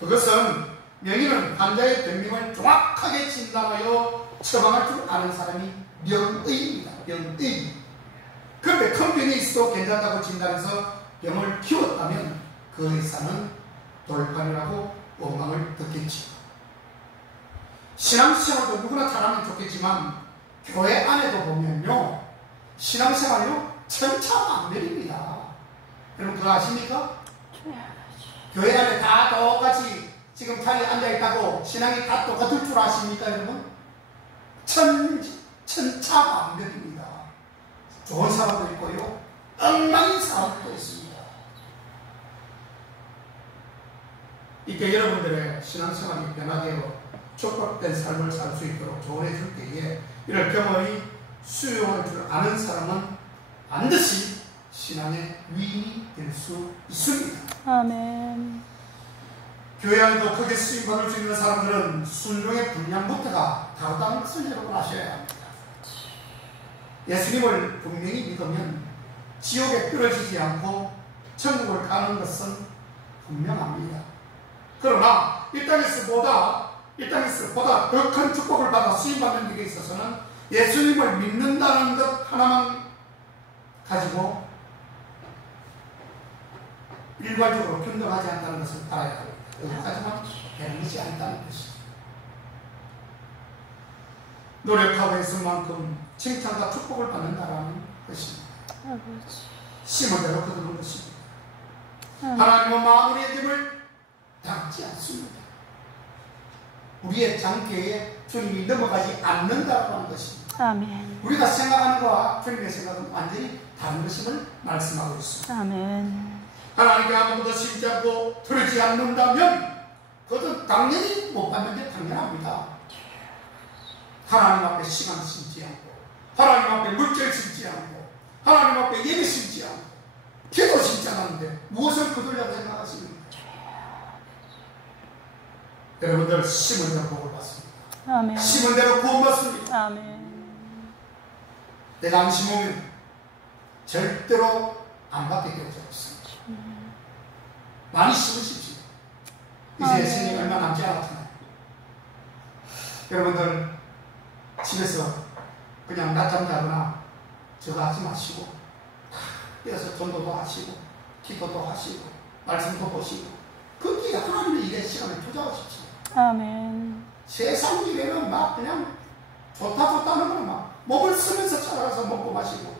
그것은 명의는 환자의 병명을 정확하게 진단하여 처방할 줄 아는 사람이 명의입니다. 명의. 그런데 큰 병이 있어 괜찮다고 진단해서 병을 키웠다면 그 의사는 돌팔이라고 원망을 듣겠지. 신앙생활도 누구나 잘하면 좋겠지만 교회 안에도 보면요, 신앙생활요 천차만별입니다. 여러분 그거 아십니까? 교회 안에 다 똑같이 지금 자리에 앉아있다고 신앙이 다 똑같을 줄 아십니까, 여러분? 천차만별입니다. 좋은 사람도 있고요, 엉망인 사람도 있습니다. 이때 여러분들의 신앙생활이 변화되어 축복된 삶을 살 수 있도록 조언해 줄 때에 이런 경험이 수용할 줄 아는 사람은 반드시 신앙의 위인이 될 수 있습니다. 아멘. 교회 안에도 크게 쓰임받을 수 있는 사람들은 순종의 분량부터가 다르다는 것을 여러분 아셔야 합니다. 예수님을 분명히 믿으면 지옥에 떨어지지 않고 천국을 가는 것은 분명합니다. 그러나 이 땅에서 보다 더 큰 축복을 받아 쓰임받는 일에 있어서는 예수님을 믿는다는 것 하나만 가지고 일괄적으로 균등하지 않다는 것을 알아야 합니다. 여기까지만 되는 것이 아니다는 것이죠. 노력하고 있을 만큼 칭찬과 축복을 받는다라는 것입니다. 심은 대로 거두는 것입니다. 하나님은 마무리의 짐을 당치 않습니다. 우리의 장기에 주님이 넘어가지 않는다고 하는 것입니다. 아멘. 우리가 생각하는 것과 주님의 생각은 완전히 다른 것임을 말씀하고 있습니다. 아멘. 하나님께 아무것도 심지 않고 들지 않는다면 그것은 당연히 못 받는 게 당연합니다. 하나님 앞에 시간 심지 않고, 하나님 앞에 물질 심지 않고, 하나님 앞에 예배 심지 않고, 기도 심지 않았는데 무엇을 거두려고 생각하십니까? 여러분들 심은 대로 복을 받습니다. 아멘. 심은 대로 구원받습니다. 아멘. 내가 안 심으면 절대로 안 받게 되어져 있습니다. 많이 심으십시오. 이제 생이 얼마 남지 않았잖아요. 여러분들 집에서 그냥 낮잠 자거나 저거 하지 마시고 뛰어서 전도도 하시고 기도도 하시고 말씀도 보시고 거기에 하나님의 일에 시간을 투자하십시오. 아멘. 세상 일에는 막 그냥 좋다는 거는 막 목을 쓰면서 찾아가서 먹고 마시고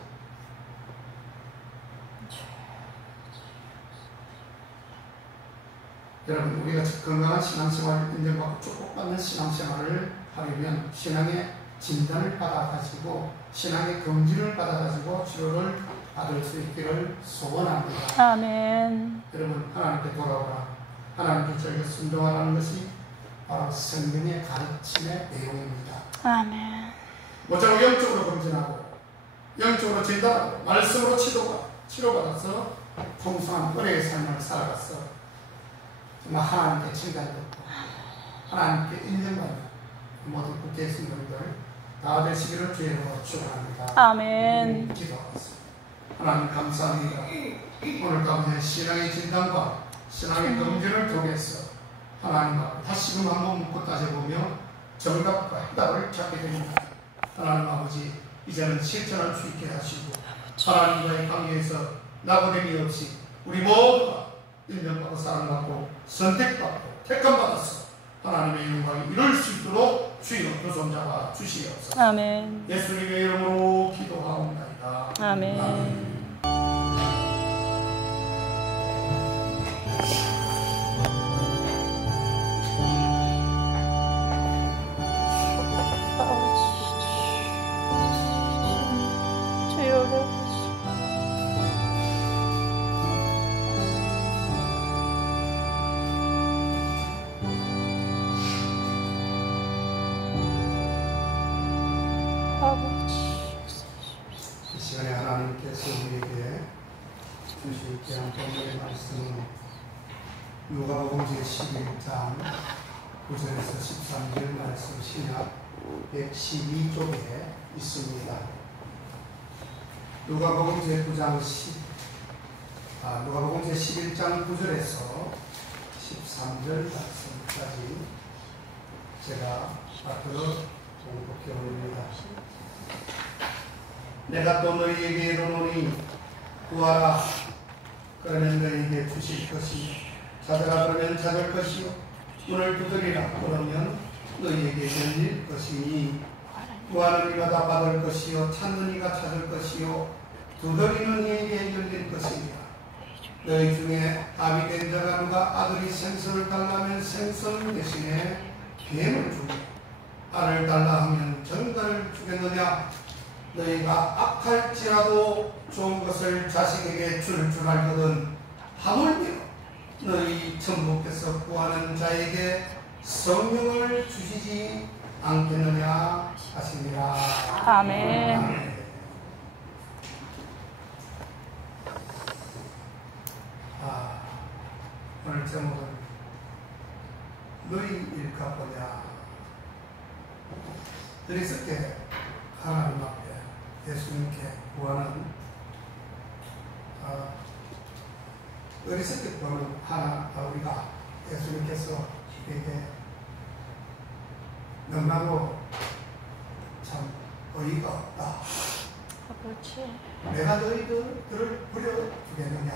여러분, 우리가 건강한 신앙생활을 인정받고 축복받는 신앙생활을 하려면 신앙의 진단을 받아가지고 신앙의 검진을 받아가지고 치료를 받을 수 있기를 소원합니다. 아멘. 여러분, 하나님께 돌아오라. 하나님께 저희가 순종하라는 것이 바로 성경의 가르침의 내용입니다. 아멘. 모쪼록 영적으로 검진하고 영적으로 진단하고 말씀으로 치료받아서 풍성한 은혜의 삶을 살아갔어. 정말 하나님께 칭찬받고 하나님께 인정받는 모든 국회 성도들 다 되시기를 주의로 축원합니다. 아멘. 기도하겠습니다. 하나님 감사합니다. 오늘 가운데 신앙의 진단과 신앙의 검진을 통해서 하나님 앞에 다시금 한번 묻고 따져보며 정답과 해답을 찾게 됩니다. 하나님 아버지, 이제는 실천할 수 있게 하시고 하나님과의 관계에서 낙오됨이 없이 우리 모두가 인정받고 사랑받고 선택받고 택함받아서 하나님의 영광을 이룰 수 있도록 주여 그 손잡아 주시옵소서. 아멘. 예수님의 이름으로 기도하옵나이다. 아멘. 아멘. 이 시간에 하나님께서 우리에게 주시게 한 본문의 말씀은 누가복음 제11장 9절에서 13절 말씀 신약 112쪽에 있습니다. 누가복음 제11장 9절에서 13절 말씀까지 제가 앞으로 공독해 올립니다. 내가 또 너희에게 이르노니 구하라 그러면 너희에게 주실 것이요 찾으라 그러면 찾을 것이요 문을 두드리라 그러면 너희에게 열릴 것이니 구하는 이가 다 받을 것이요 찾는 이가 찾을 것이요 두드리는 이에게 열릴 것이니라. 너희 중에 아비 된 자가 누가 아들이 생선을 달라면 생선 대신에 뱀을 주고 알을 달라 하면 정갈을 주겠느냐. 너희가 악할지라도 좋은 것을 자식에게 줄 알거든 하물며 너희 천부께서 구하는 자에게 성령을 주시지 않겠느냐 하시니라. 아멘. 아멘. 오늘 제목은 너희 일까 보냐. 어리석게 하나님 앞에 예수님께 구하는 어리석게 구하는 우리가 예수님께서 우리에게 너무나도 참 어이가 없다. 아버지. 내가 너희들을 버려주겠느냐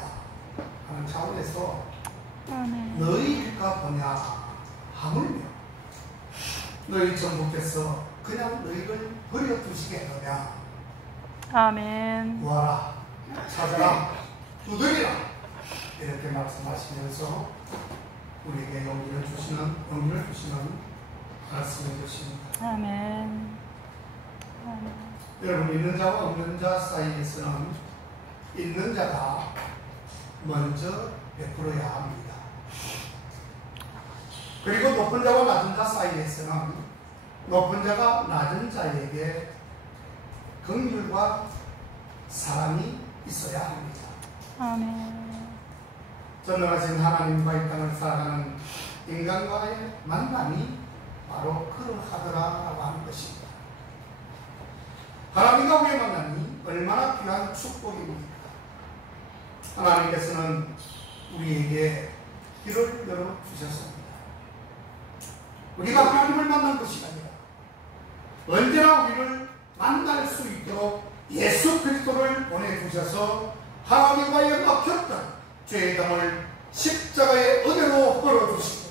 하는 차원에서 아멘. 너희일까 보냐 하물며 너희 전부께서 그냥 너희를 버려두시겠느냐. 아멘. 구하라, 찾아라, 두드리라 이렇게 말씀하시면서 우리에게 용기를 주시는 말씀해 주십니다. 아멘. 아멘. 여러분, 있는 자와 없는 자 사이에서는 있는 자가 먼저 베풀어야 합니다. 그리고 높은 자와 낮은 자 사이에서는 높은 자가 낮은 자에게 긍휼과 사랑이 있어야 합니다. 아멘. 전능하신 하나님과 이 땅을 살아가는 인간과의 만남이 바로 그러하더라라고 하는 것입니다. 하나님과 우리의 만남이 얼마나 귀한 축복입니까? 하나님께서는 우리에게 길을 열어주셨습니다. 우리가 하나님을 만난 것이 아니라 언제나 우리를 만날 수 있도록 예수 그리스도를 보내주셔서 하나님과의 막혔던 죄의 담을 십자가의 은혜로 걸어주시고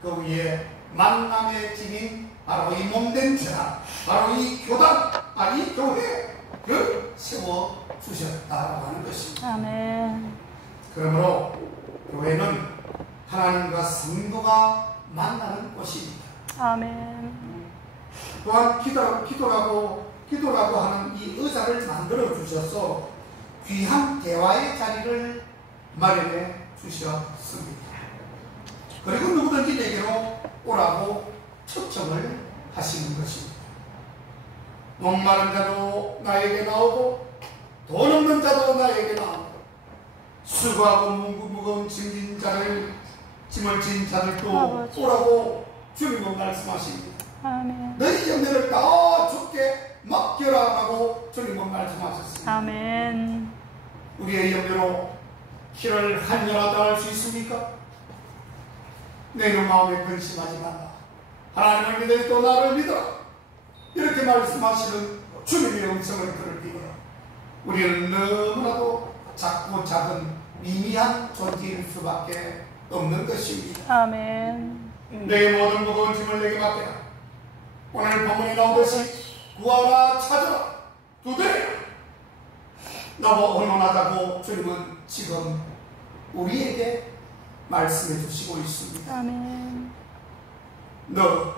그 위에 만남의 짐인 바로 이 몸된 제단, 바로 이 교단, 이 교회를 세워주셨다고 하는 것입니다. 아멘. 그러므로 교회는 하나님과 성도가 만나는 곳입니다. 아멘. 또한 기도라고 하는 이 의자를 만들어 주셔서 귀한 대화의 자리를 마련해 주셨습니다. 그리고 누구든지 내게로 오라고 초청을 하시는 것입니다. 목마른 자도 나에게 나오고 돈 없는 자도 나에게 나오고 수고하고 무거운 짐진 자를 짐을 진 자들도 아버지. 오라고 주님은 말씀하십니다. 아멘. 너희 염려를 다 주께 맡겨라라고 주님은 말씀하셨습니다. 아멘. 우리의 염려로 길을 한여라도 할 수 있습니까? 내 마음에 근심하지 말라. 하나님을 믿으니 또 나를 믿어라. 이렇게 말씀하시는 주님의 음성을 들을 때에 우리는 너무나도 작고 작은 미미한 존재일 수밖에 없는 것입니다. 아멘. 내 모든 무거운 짐을 내게 맡겨라. 오늘 본문에 나오듯이 구하라, 찾아라, 두드려라. 나와 언론하자고 주님은 지금 우리에게 말씀해 주시고 있습니다. 아멘. 너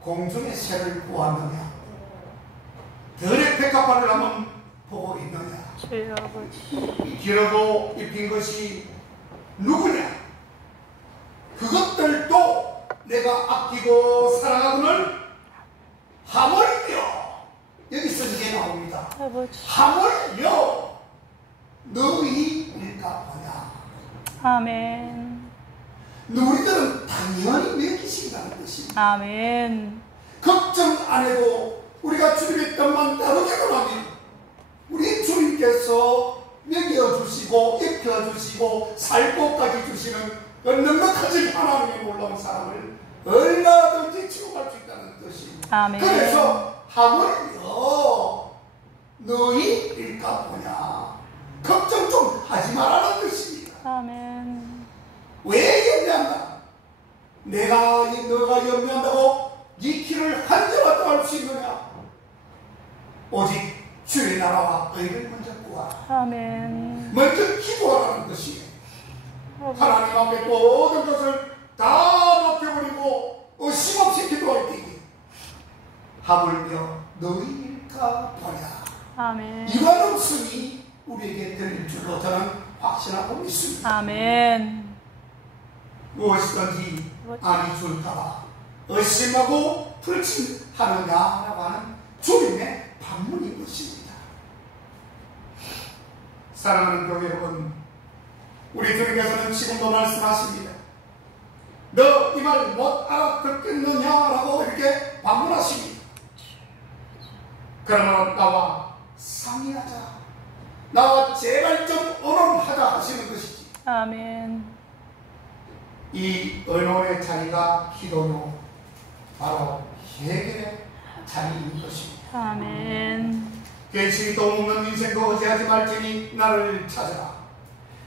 공중의 새를 보았느냐? 들의 백합화를 한번 보고 있느냐? 주여 아버지. 기르고 입힌 것이 누구냐? 그것들도 내가 아끼고 사랑하거늘 하물며 여기서 이게 나옵니다. 아버지. 하물며 너희 일까 보냐? 아멘. 우리들은 당연히 먹이신다는 것입니다. 아멘. 걱정 안 해도 우리가 주님의 뜻만 따르기로 하면 우리 주님께서 먹여주시고 입혀주시고 살고까지 주시는 넉넉하신 하나님의 놀라운 사랑을 얼마든지 치유할 수 있다는 뜻입니다. 아멘. 그래서 하물며 너희 일까 보냐? 걱정 좀 하지 말라는 뜻입니다. 아멘. 왜 염려한다? 너가 염려한다고 네 길을 한절라도 할 수 있느냐? 오직 주의 나라와 의를 먼저 구하라. 아멘. 먼저 기도하라는 것이에요. 아버지. 하나님 앞에 모든 것을 다 맡겨버리고 의심없이 기도할 때에 하물며 너희일까 보냐. 아멘. 이런 음성이 우리에게 들릴 줄로 저는 확신하고 믿습니다. 아멘. 무엇이든지 아니 줄까봐 의심하고 불신하느냐라고 하는 주님의 반문인 것입니다. 사랑하는 교회 여러분, 우리 주님께서는 지금도 말씀하십니다. 너 이 말 못 알아듣겠느냐라고 이렇게 반문하십니다. 그러면 나와 상의하자, 나와 제발 좀 언론하자 하시는 것이지. 아멘. 이 언론의 자리가 기도요, 바로 해결의 자리인 것입니다. 아멘. 괜시리 도움없는 인생도 의지하지 말지니 나를 찾아라.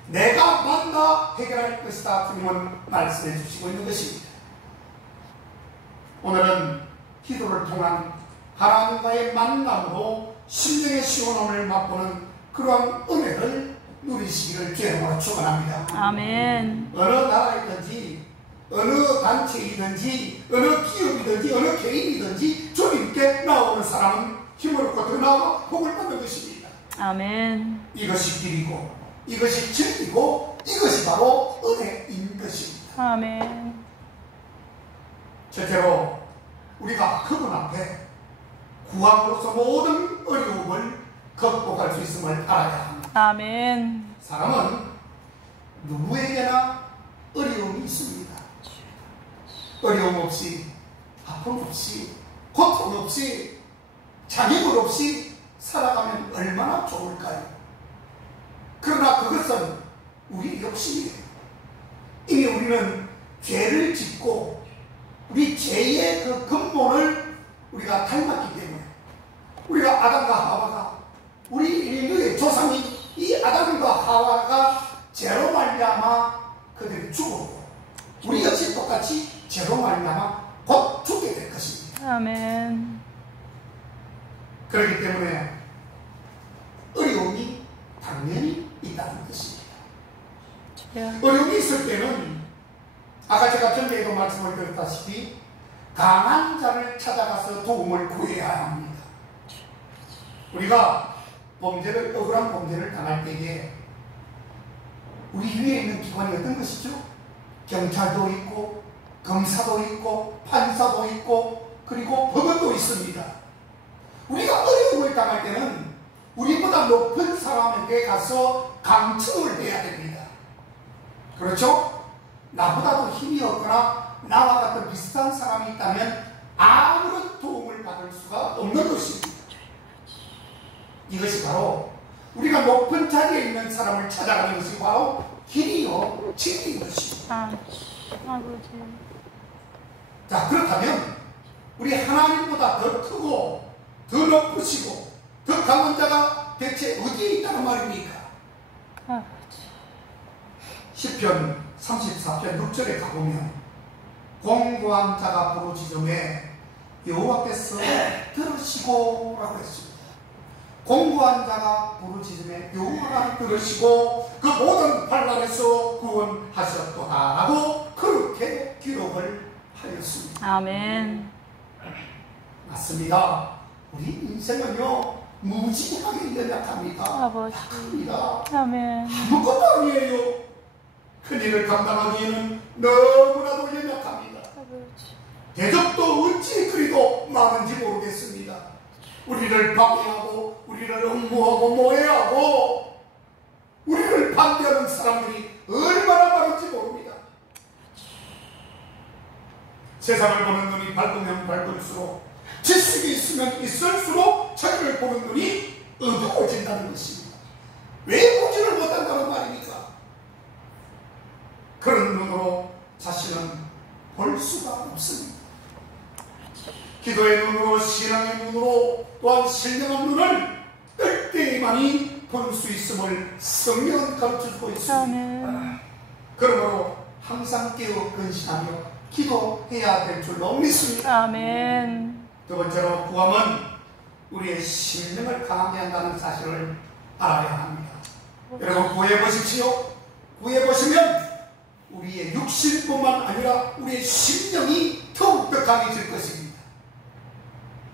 내가 만나 해결할 것이다. 주님은 말씀해 주시고 있는 것입니다. 오늘은 기도를 통한 하나님과의 만남으로 심령의 시원함을 맛보는 그러한 은혜를 누리시기를 주님으로 축원합니다. 아멘. 어느 나라이든지 어느 단체이든지 어느 기업이든지 어느 개인이든지 주님께 나오는 사람은 힘을 얻고 나와 복을 받는 것입니다. 아멘. 이것이 길이고 이것이 진리고 이것이 바로 은혜인 것입니다. 아멘. 첫째로 우리가 그분 앞에 구함으로써 모든 어려움을 극복할 수 있음을 알아야 합니다. 아멘. 사람은 누구에게나 어려움이 있습니다. 어려움 없이, 아픔 없이, 고통 없이, 장애물 없이 살아가면 얼마나 좋을까요? 그러나 그것은 우리 욕심이에요. 이미 우리는 죄를 짓고 우리 죄의 그 근본을 우리가 닮았기 때문에 우리가 아담과 하와가 우리 인류의 조상이 이 아담과 하와가 죄로 말미암아 그들이 죽었고 우리 역시 똑같이 죄로 말미암아 곧 죽게 될 것입니다. 아멘. 그렇기 때문에 어려움이 당연히 있다는 것입니다. 주여. 어려움이 있을 때는 아까 제가 전에도 말씀을 드렸다시피 강한 자를 찾아가서 도움을 구해야 합니다. 우리가 억울한 범죄를 당할 때에 우리 위에 있는 기관이 어떤 것이죠? 경찰도 있고 검사도 있고 판사도 있고 그리고 법원도 있습니다. 우리가 어려움을 당할 때는 우리보다 높은 사람에게 가서 강청을 해야 됩니다. 그렇죠? 나보다도 힘이 없거나 나와 같은 비슷한 사람이 있다면 아무런 도움을 받을 수가 없는 것입니다. 이것이 바로 우리가 높은 자리에 있는 사람을 찾아가는 것이 바로 길이요 진리인 것입니다. 아버지. 자, 그렇다면 우리 하나님보다 더 크고 더 높으시고 더 강한 자가 대체 어디에 있다는 말입니까? 아버지. 시편 34편 6절에 가보면 공고한 자가 부르짖음에 여호와께서 들으시고 라고 했습니다. 공고한 자가 부르짖음에 여호와가 들으시고 그 모든 환난에서 구원하셨도다 라고 그렇게 기록을 하였습니다. 아멘. 맞습니다. 우리 인생은요 무지하게 연약합니다. 아버지. 약합니다. 아멘. 아무것도 아니에요. 큰일을 감당하기에는 너무나도 연약합니다. 아버지. 대적도 어찌 그리도 많은지 모르겠습니다. 우리를 방해하고 우리를 음모하고 모해하고 우리를 반대하는 사람들이 얼마나 많은지 모릅니다. 세상을 보는 눈이 밝으면 밝을수록 지식이 있으면 있을수록 자기를 보는 눈이 어두워진다는 것입니다. 왜 보지를 못한다는 말입니까? 그런 눈으로 자신은 볼 수가 없습니다. 기도의 눈으로 신앙의 눈으로 또한 신령한 눈을 뜰 때에만이 볼 수 있음을 성경은 가르쳐주고 있습니다. 아멘. 그러므로 항상 깨어 근신하며 기도해야 될 줄로 믿습니다. 아멘. 두 번째로 구함은 우리의 심령을 강하게 한다는 사실을 알아야 합니다. 여러분 구해보십시오. 구해보시면 우리의 육신뿐만 아니라 우리의 심령이 더욱더 강해질 것입니다.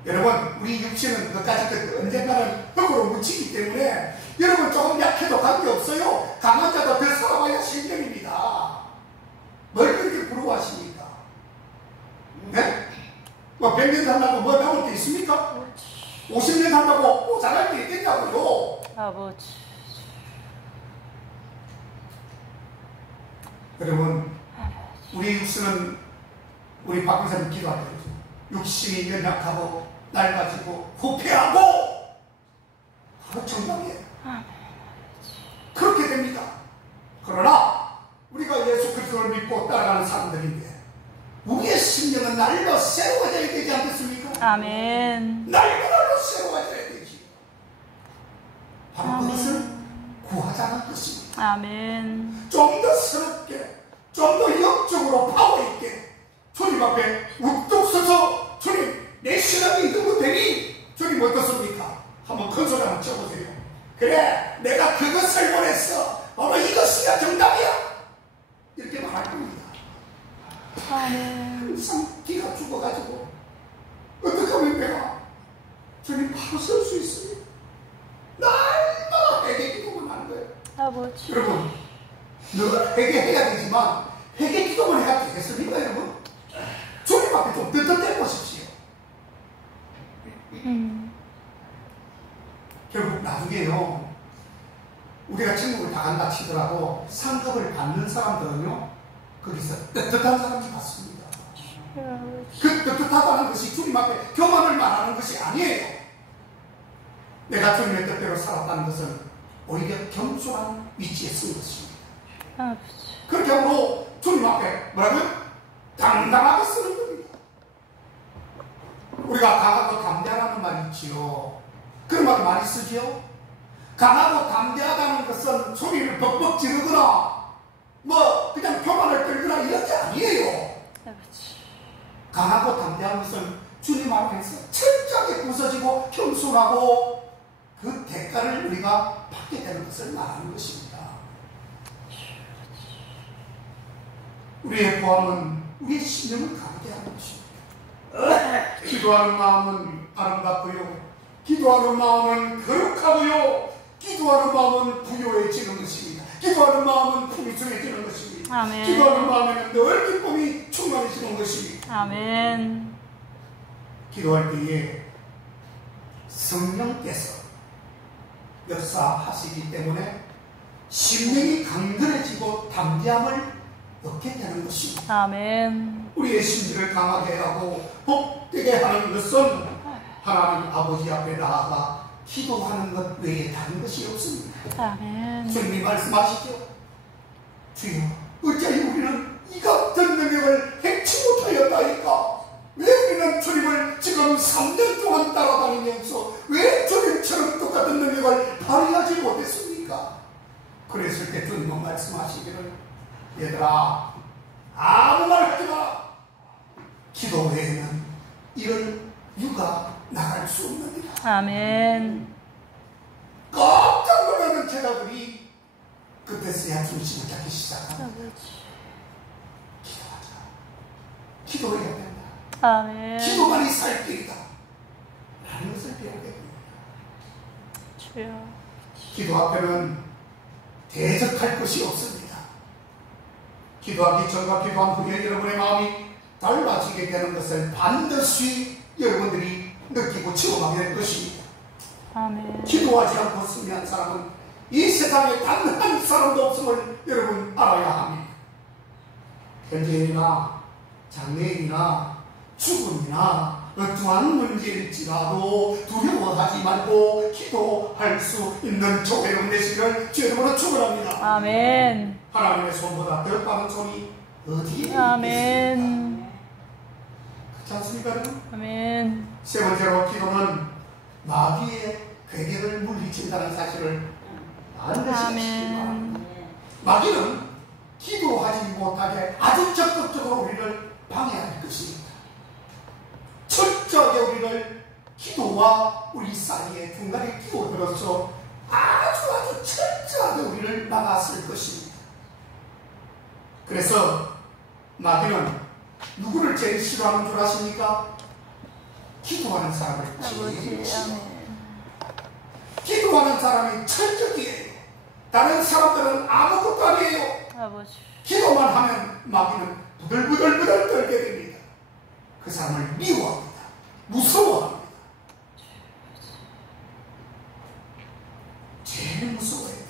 여러분 우리 육신은 그까짓 언젠가는 흙으로 묻히기 때문에 여러분 조금 약해도 관계없어요. 강한 자도 더 살아봐야 심령입니다. 뭘 그렇게 부러워하십니까? 네? 뭐 100년 산다고 뭐 남을 게 있습니까? 50년 산다고 뭐 잘할 게 있겠냐고요. 아버지. 여러분 우리 육신은 우리 박근사님 기도할 때죠. 육신이 연약하고 낡아지고 후패하고 바로 정당이에요. 그렇게 됩니다. 그러나 우리가 예수 그리스도를 믿고 따라가는 사람들인데 우리의 심령은 날로 새로워져야 되지 않겠습니까? 아멘. 날로 새로워져야 되지. 바로 그것을 구하자는 것입니다. 아멘. 좀 더 새롭게, 좀 더 영적으로 파워있게 주님 앞에 우뚝 서서 주님 내 신앙이 누구 되니? 주님 어떻습니까? 한번 큰 소리 한번 쳐보세요. 그래 내가 그것을 원했어. 바로 이것이야 정답이야. 이렇게 말할 겁니다. 아멘. 항상 기가 죽어가지고 어떻게 하면 내가 주님 바로 설 수 있습니다. 날마다 회개 기도만 하는 거예요. 아버지. 여러분 늘 회개해야 되지만 회개 기도만 해야 되겠습니까 여러분? 주님 앞에 좀 떳떳해 보십시오. 결국 나중에요 우리가 천국을 다 간다 치더라도 상급을 받는 사람들은요 거기서 떳떳한 사람이 받습니다. 그 떳떳하다는 것이 주님 앞에 교만을 말하는 것이 아니에요. 내가 주님의 뜻대로 살았다는 것은 오히려 겸손한 위치에 쓴 것입니다. 아버지. 그렇게 함으로 주님 앞에 뭐라고요? 당당하게 쓰는 겁니다. 우리가 강하고 담대하다는 말이 있지요. 그런 말 많이 쓰지요. 강하고 담대하다는 것은 소리를 벅벅 지르거나 뭐 그냥 교만을 떨거나 이런 게 아니에요. 아버지. 강하고 담대한 것은 주님 앞에서 철저하게 부서지고 겸손하고 그 대가를 우리가 받게 되는 것을 말하는 것입니다. 우리의 구함은 우리의 신념을 가게 하는 것입니다. 기도하는 마음은 아름답고요, 기도하는 마음은 거룩하고요, 기도하는 마음은 부요해지는 것입니다. 기도하는 마음은 풍성해지는 것입니다. 아멘. 기도하는 마음에는 늘 기쁨이 충만해지는 것입니다. 아멘. 기도할 때에 성령께서 역사하시기 때문에 심령이 강건해지고 담대함을 얻게 되는 것입니다. 아멘. 우리의 심지를 강하게 하고 복되게 하는 것은 하나님 아버지 앞에 나아가 기도하는 것 외에 다른 것이 없습니다. 아멘. 주님이 말씀하시죠. 주여, 어찌하여 우리는 이 같은 능력을 행치 못하였다니까? 왜 우리는 주님을 지금 3년 동안 따라다니면서 왜 주님처럼 똑같은 능력을 발휘하지 못했습니까? 그랬을 때 주님은 말씀하시기를, 얘들아, 아무 말 하지 마. 기도 외에는 이런 유가 나갈 수 없느니라. 아멘. 깜짝 놀라는 제자들이 그때서야 중심을 잡기 시작합니다. 기도하자. 기도해야 된다. 아멘. 기도만이 살 길이다 라는 것을 배우게 됩니다. 주여. 기도 앞에는 대적할 것이 없습니다. 기도하기 전과 기도한 후에 여러분의 마음이 달라지게 되는 것을 반드시 여러분들이 느끼고 체험하게 될 것입니다. 아멘. 기도하지 않고 승리한 사람은 이 세상에 단 한 사람도 없음을 여러분 알아야 합니다. 현재인이나 장래인이나 죽음이나 어떠한 문제일지라도 두려워하지 말고 기도할 수 있는 저 여러분 되시기를 주님으로 축원합니다. 아멘. 하나님의 손보다 더 빠른 손이 어디에 있겠습니까? 아멘. 그렇지 않습니까, 여러분? 아멘. 세 번째로 기도는 마귀의 괴계를 물리친다는 사실을 반드시 아시기 바랍니다. 마귀는 기도하지 못하게 아주 적극적으로 우리를 방해할 것입니다. 철저하게 우리를 기도와 우리 사이에 중간에 끼어들어서 아주 철저하게 우리를 막았을 것입니다. 그래서 마귀는 누구를 제일 싫어하는 줄 아십니까? 기도하는 사람을 제일 싫어합니다. 기도하는 사람이 철저기예요. 다른 사람들은 아무것도 아니에요. 아버지. 기도만 하면 마귀는 부들부들 떨게 됩니다. 그 사람을 미워합니다. 무서워합니다. 제일 무서워해요.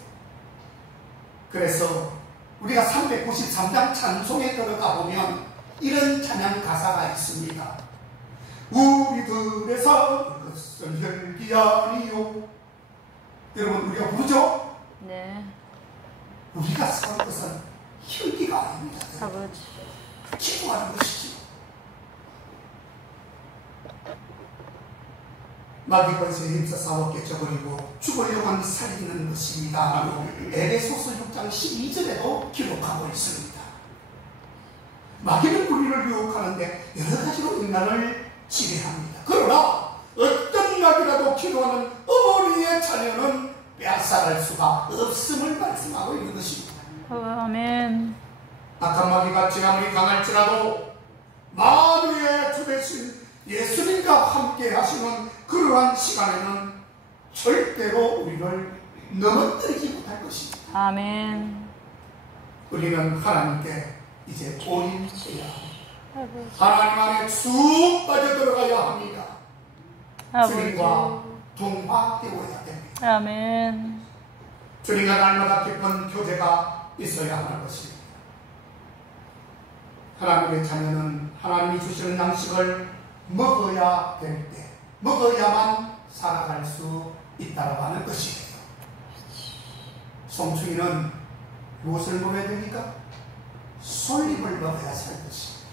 그래서 우리가 393장 찬송에 들어가 보면 이런 찬양 가사가 있습니다. 우리들의 삶은 것은 혈기 아니요. 여러분, 우리가 부르죠? 네. 우리가 살 것은 혈기가 아닙니다. 아버지. 기도하는 것이죠. 마귀 권세에 힘써 싸워 깨져버리고 죽으려고 살리는 것입니다 라고 에베소서 6장 12절에도 기록하고 있습니다. 마귀는 우리를 유혹하는데 여러 가지로 인간을 지배합니다. 그러나 어떤 마귀라도 기도하는 어머니의 자녀는 빼앗아갈 수가 없음을 말씀하고 있는 것입니다. 아멘. 악한 마귀가 아무리 강할지라도 만유의 주 대신 예수님과 함께 하시는 그러한 시간에는 절대로 우리를 넘어뜨리지 못할 것입니다. 아멘. 우리는 하나님께 이제 올인해야 합니다. 아버지. 하나님 안에 쭉 빠져들어가야 합니다. 주님과 아버지. 동화되어야 됩니다. 아멘. 주님과 날마다 깊은 교제가 있어야 하는 것입니다. 하나님의 자녀는 하나님이 주시는 양식을 먹어야 될 때, 먹어야만 살아갈 수 있다고 하는 것이에요. 송충이는 무엇을 먹어야 됩니까? 솔잎을 먹어야 살 것입니다.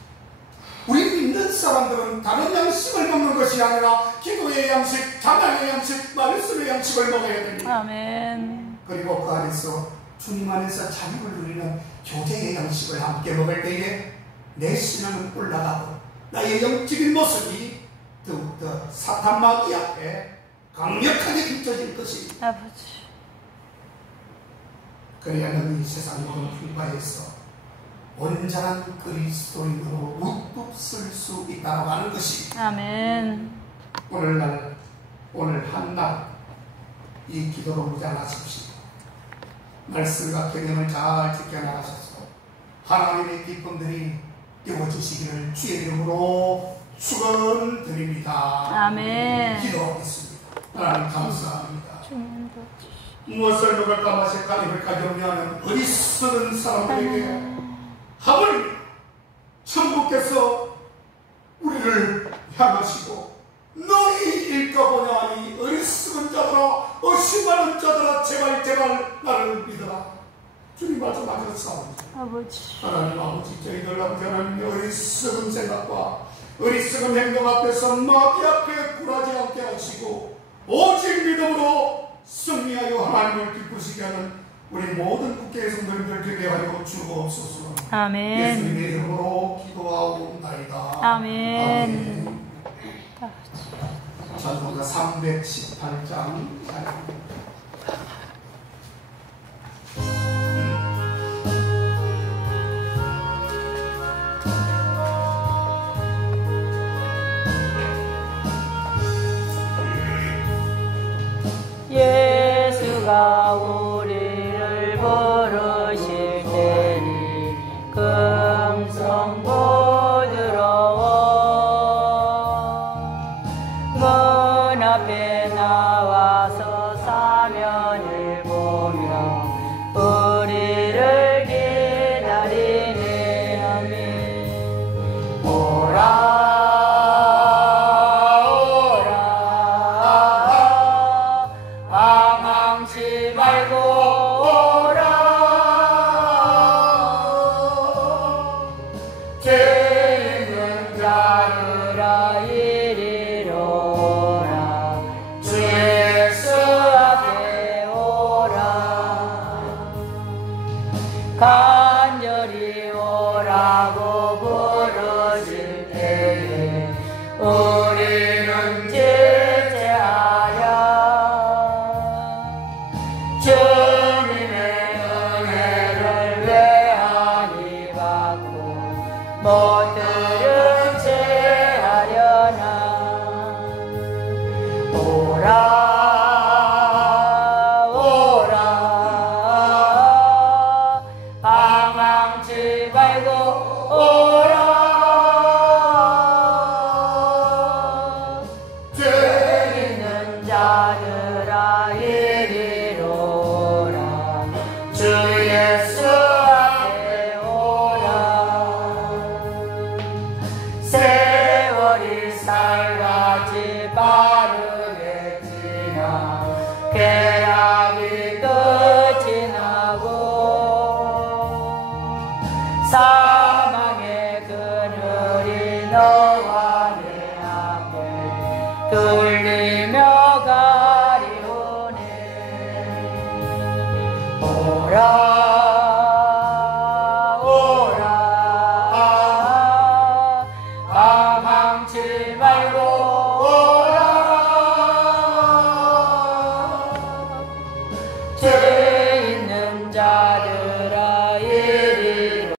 우리 믿는 사람들은 다른 양식을 먹는 것이 아니라 기도의 양식, 찬양의 양식, 말씀의 양식을 먹어야 됩니다. 아멘. 그리고 그 안에서 주님 안에서 자유를 누리는 교제의 양식을 함께 먹을 때에 내 신앙은 올라가고 나의 영적인 모습이 더욱더 사탄 마귀 앞에 강력하게 비춰질 것입니다. 아버지. 그래야 너는 이 세상 모든 풍파에서 온전한 그리스도인으로 우뚝 설 수 있다고 하는 것이 아멘. 오늘날 오늘 한날 이 기도로 무장하십시오. 말씀과 개념을 잘 지켜나가셔서 하나님의 기쁨들이 이루어지시기를 주의 이름으로 축원드립니다. 아멘. 기도하겠습니다. 하나님 감사합니다. 무엇을 먹을까 마실까 입을 가져오냐는 어리석은 사람들에게 하물며 천국께서 우리를 향하시고 너희 일까보냐 하니 어리석은 자들아 의심하는 자들아 제발 나를 믿어라. 주님 말씀 하셨사옵니다. 아버지 하나님 아버지 저희들 아버지 하나님의 어리석은 생각과 어리석은 행동 앞에서 마귀 앞에 굴하지 않게 하시고 오직 믿음으로 승리하여 하나님을 기쁘시게 하는 우리 모든 국회의 성도님들 되게 하여 주옵소서. 아멘. 예수님의 이름으로 기도하옵나이다. 아멘. 찬송가 318장 예수가 우리를 부르실 때니 금성 부드러워 문 앞에 나와서 사면을 보며 우리를 기다리네. 아멘. 오라 말고 오라. 죄 있는 자들아 이리로 오라. 주 예수 앞에 오라. 간절히 오라고 부르실 때에 우리는 제재하랴. 주님의 은혜를 외하니 받고 못 들은 채 하려나. 오라 방황치 말고 오라. 죄 있는 자들아 이리로 오라. 주 예수 앞에 오라. 세월이 살같이 빠르게 지나 계약이 끝이 나고 사망의 그늘이 너와 내 앞에 돌리며 가리오네. 오라 방황치 말고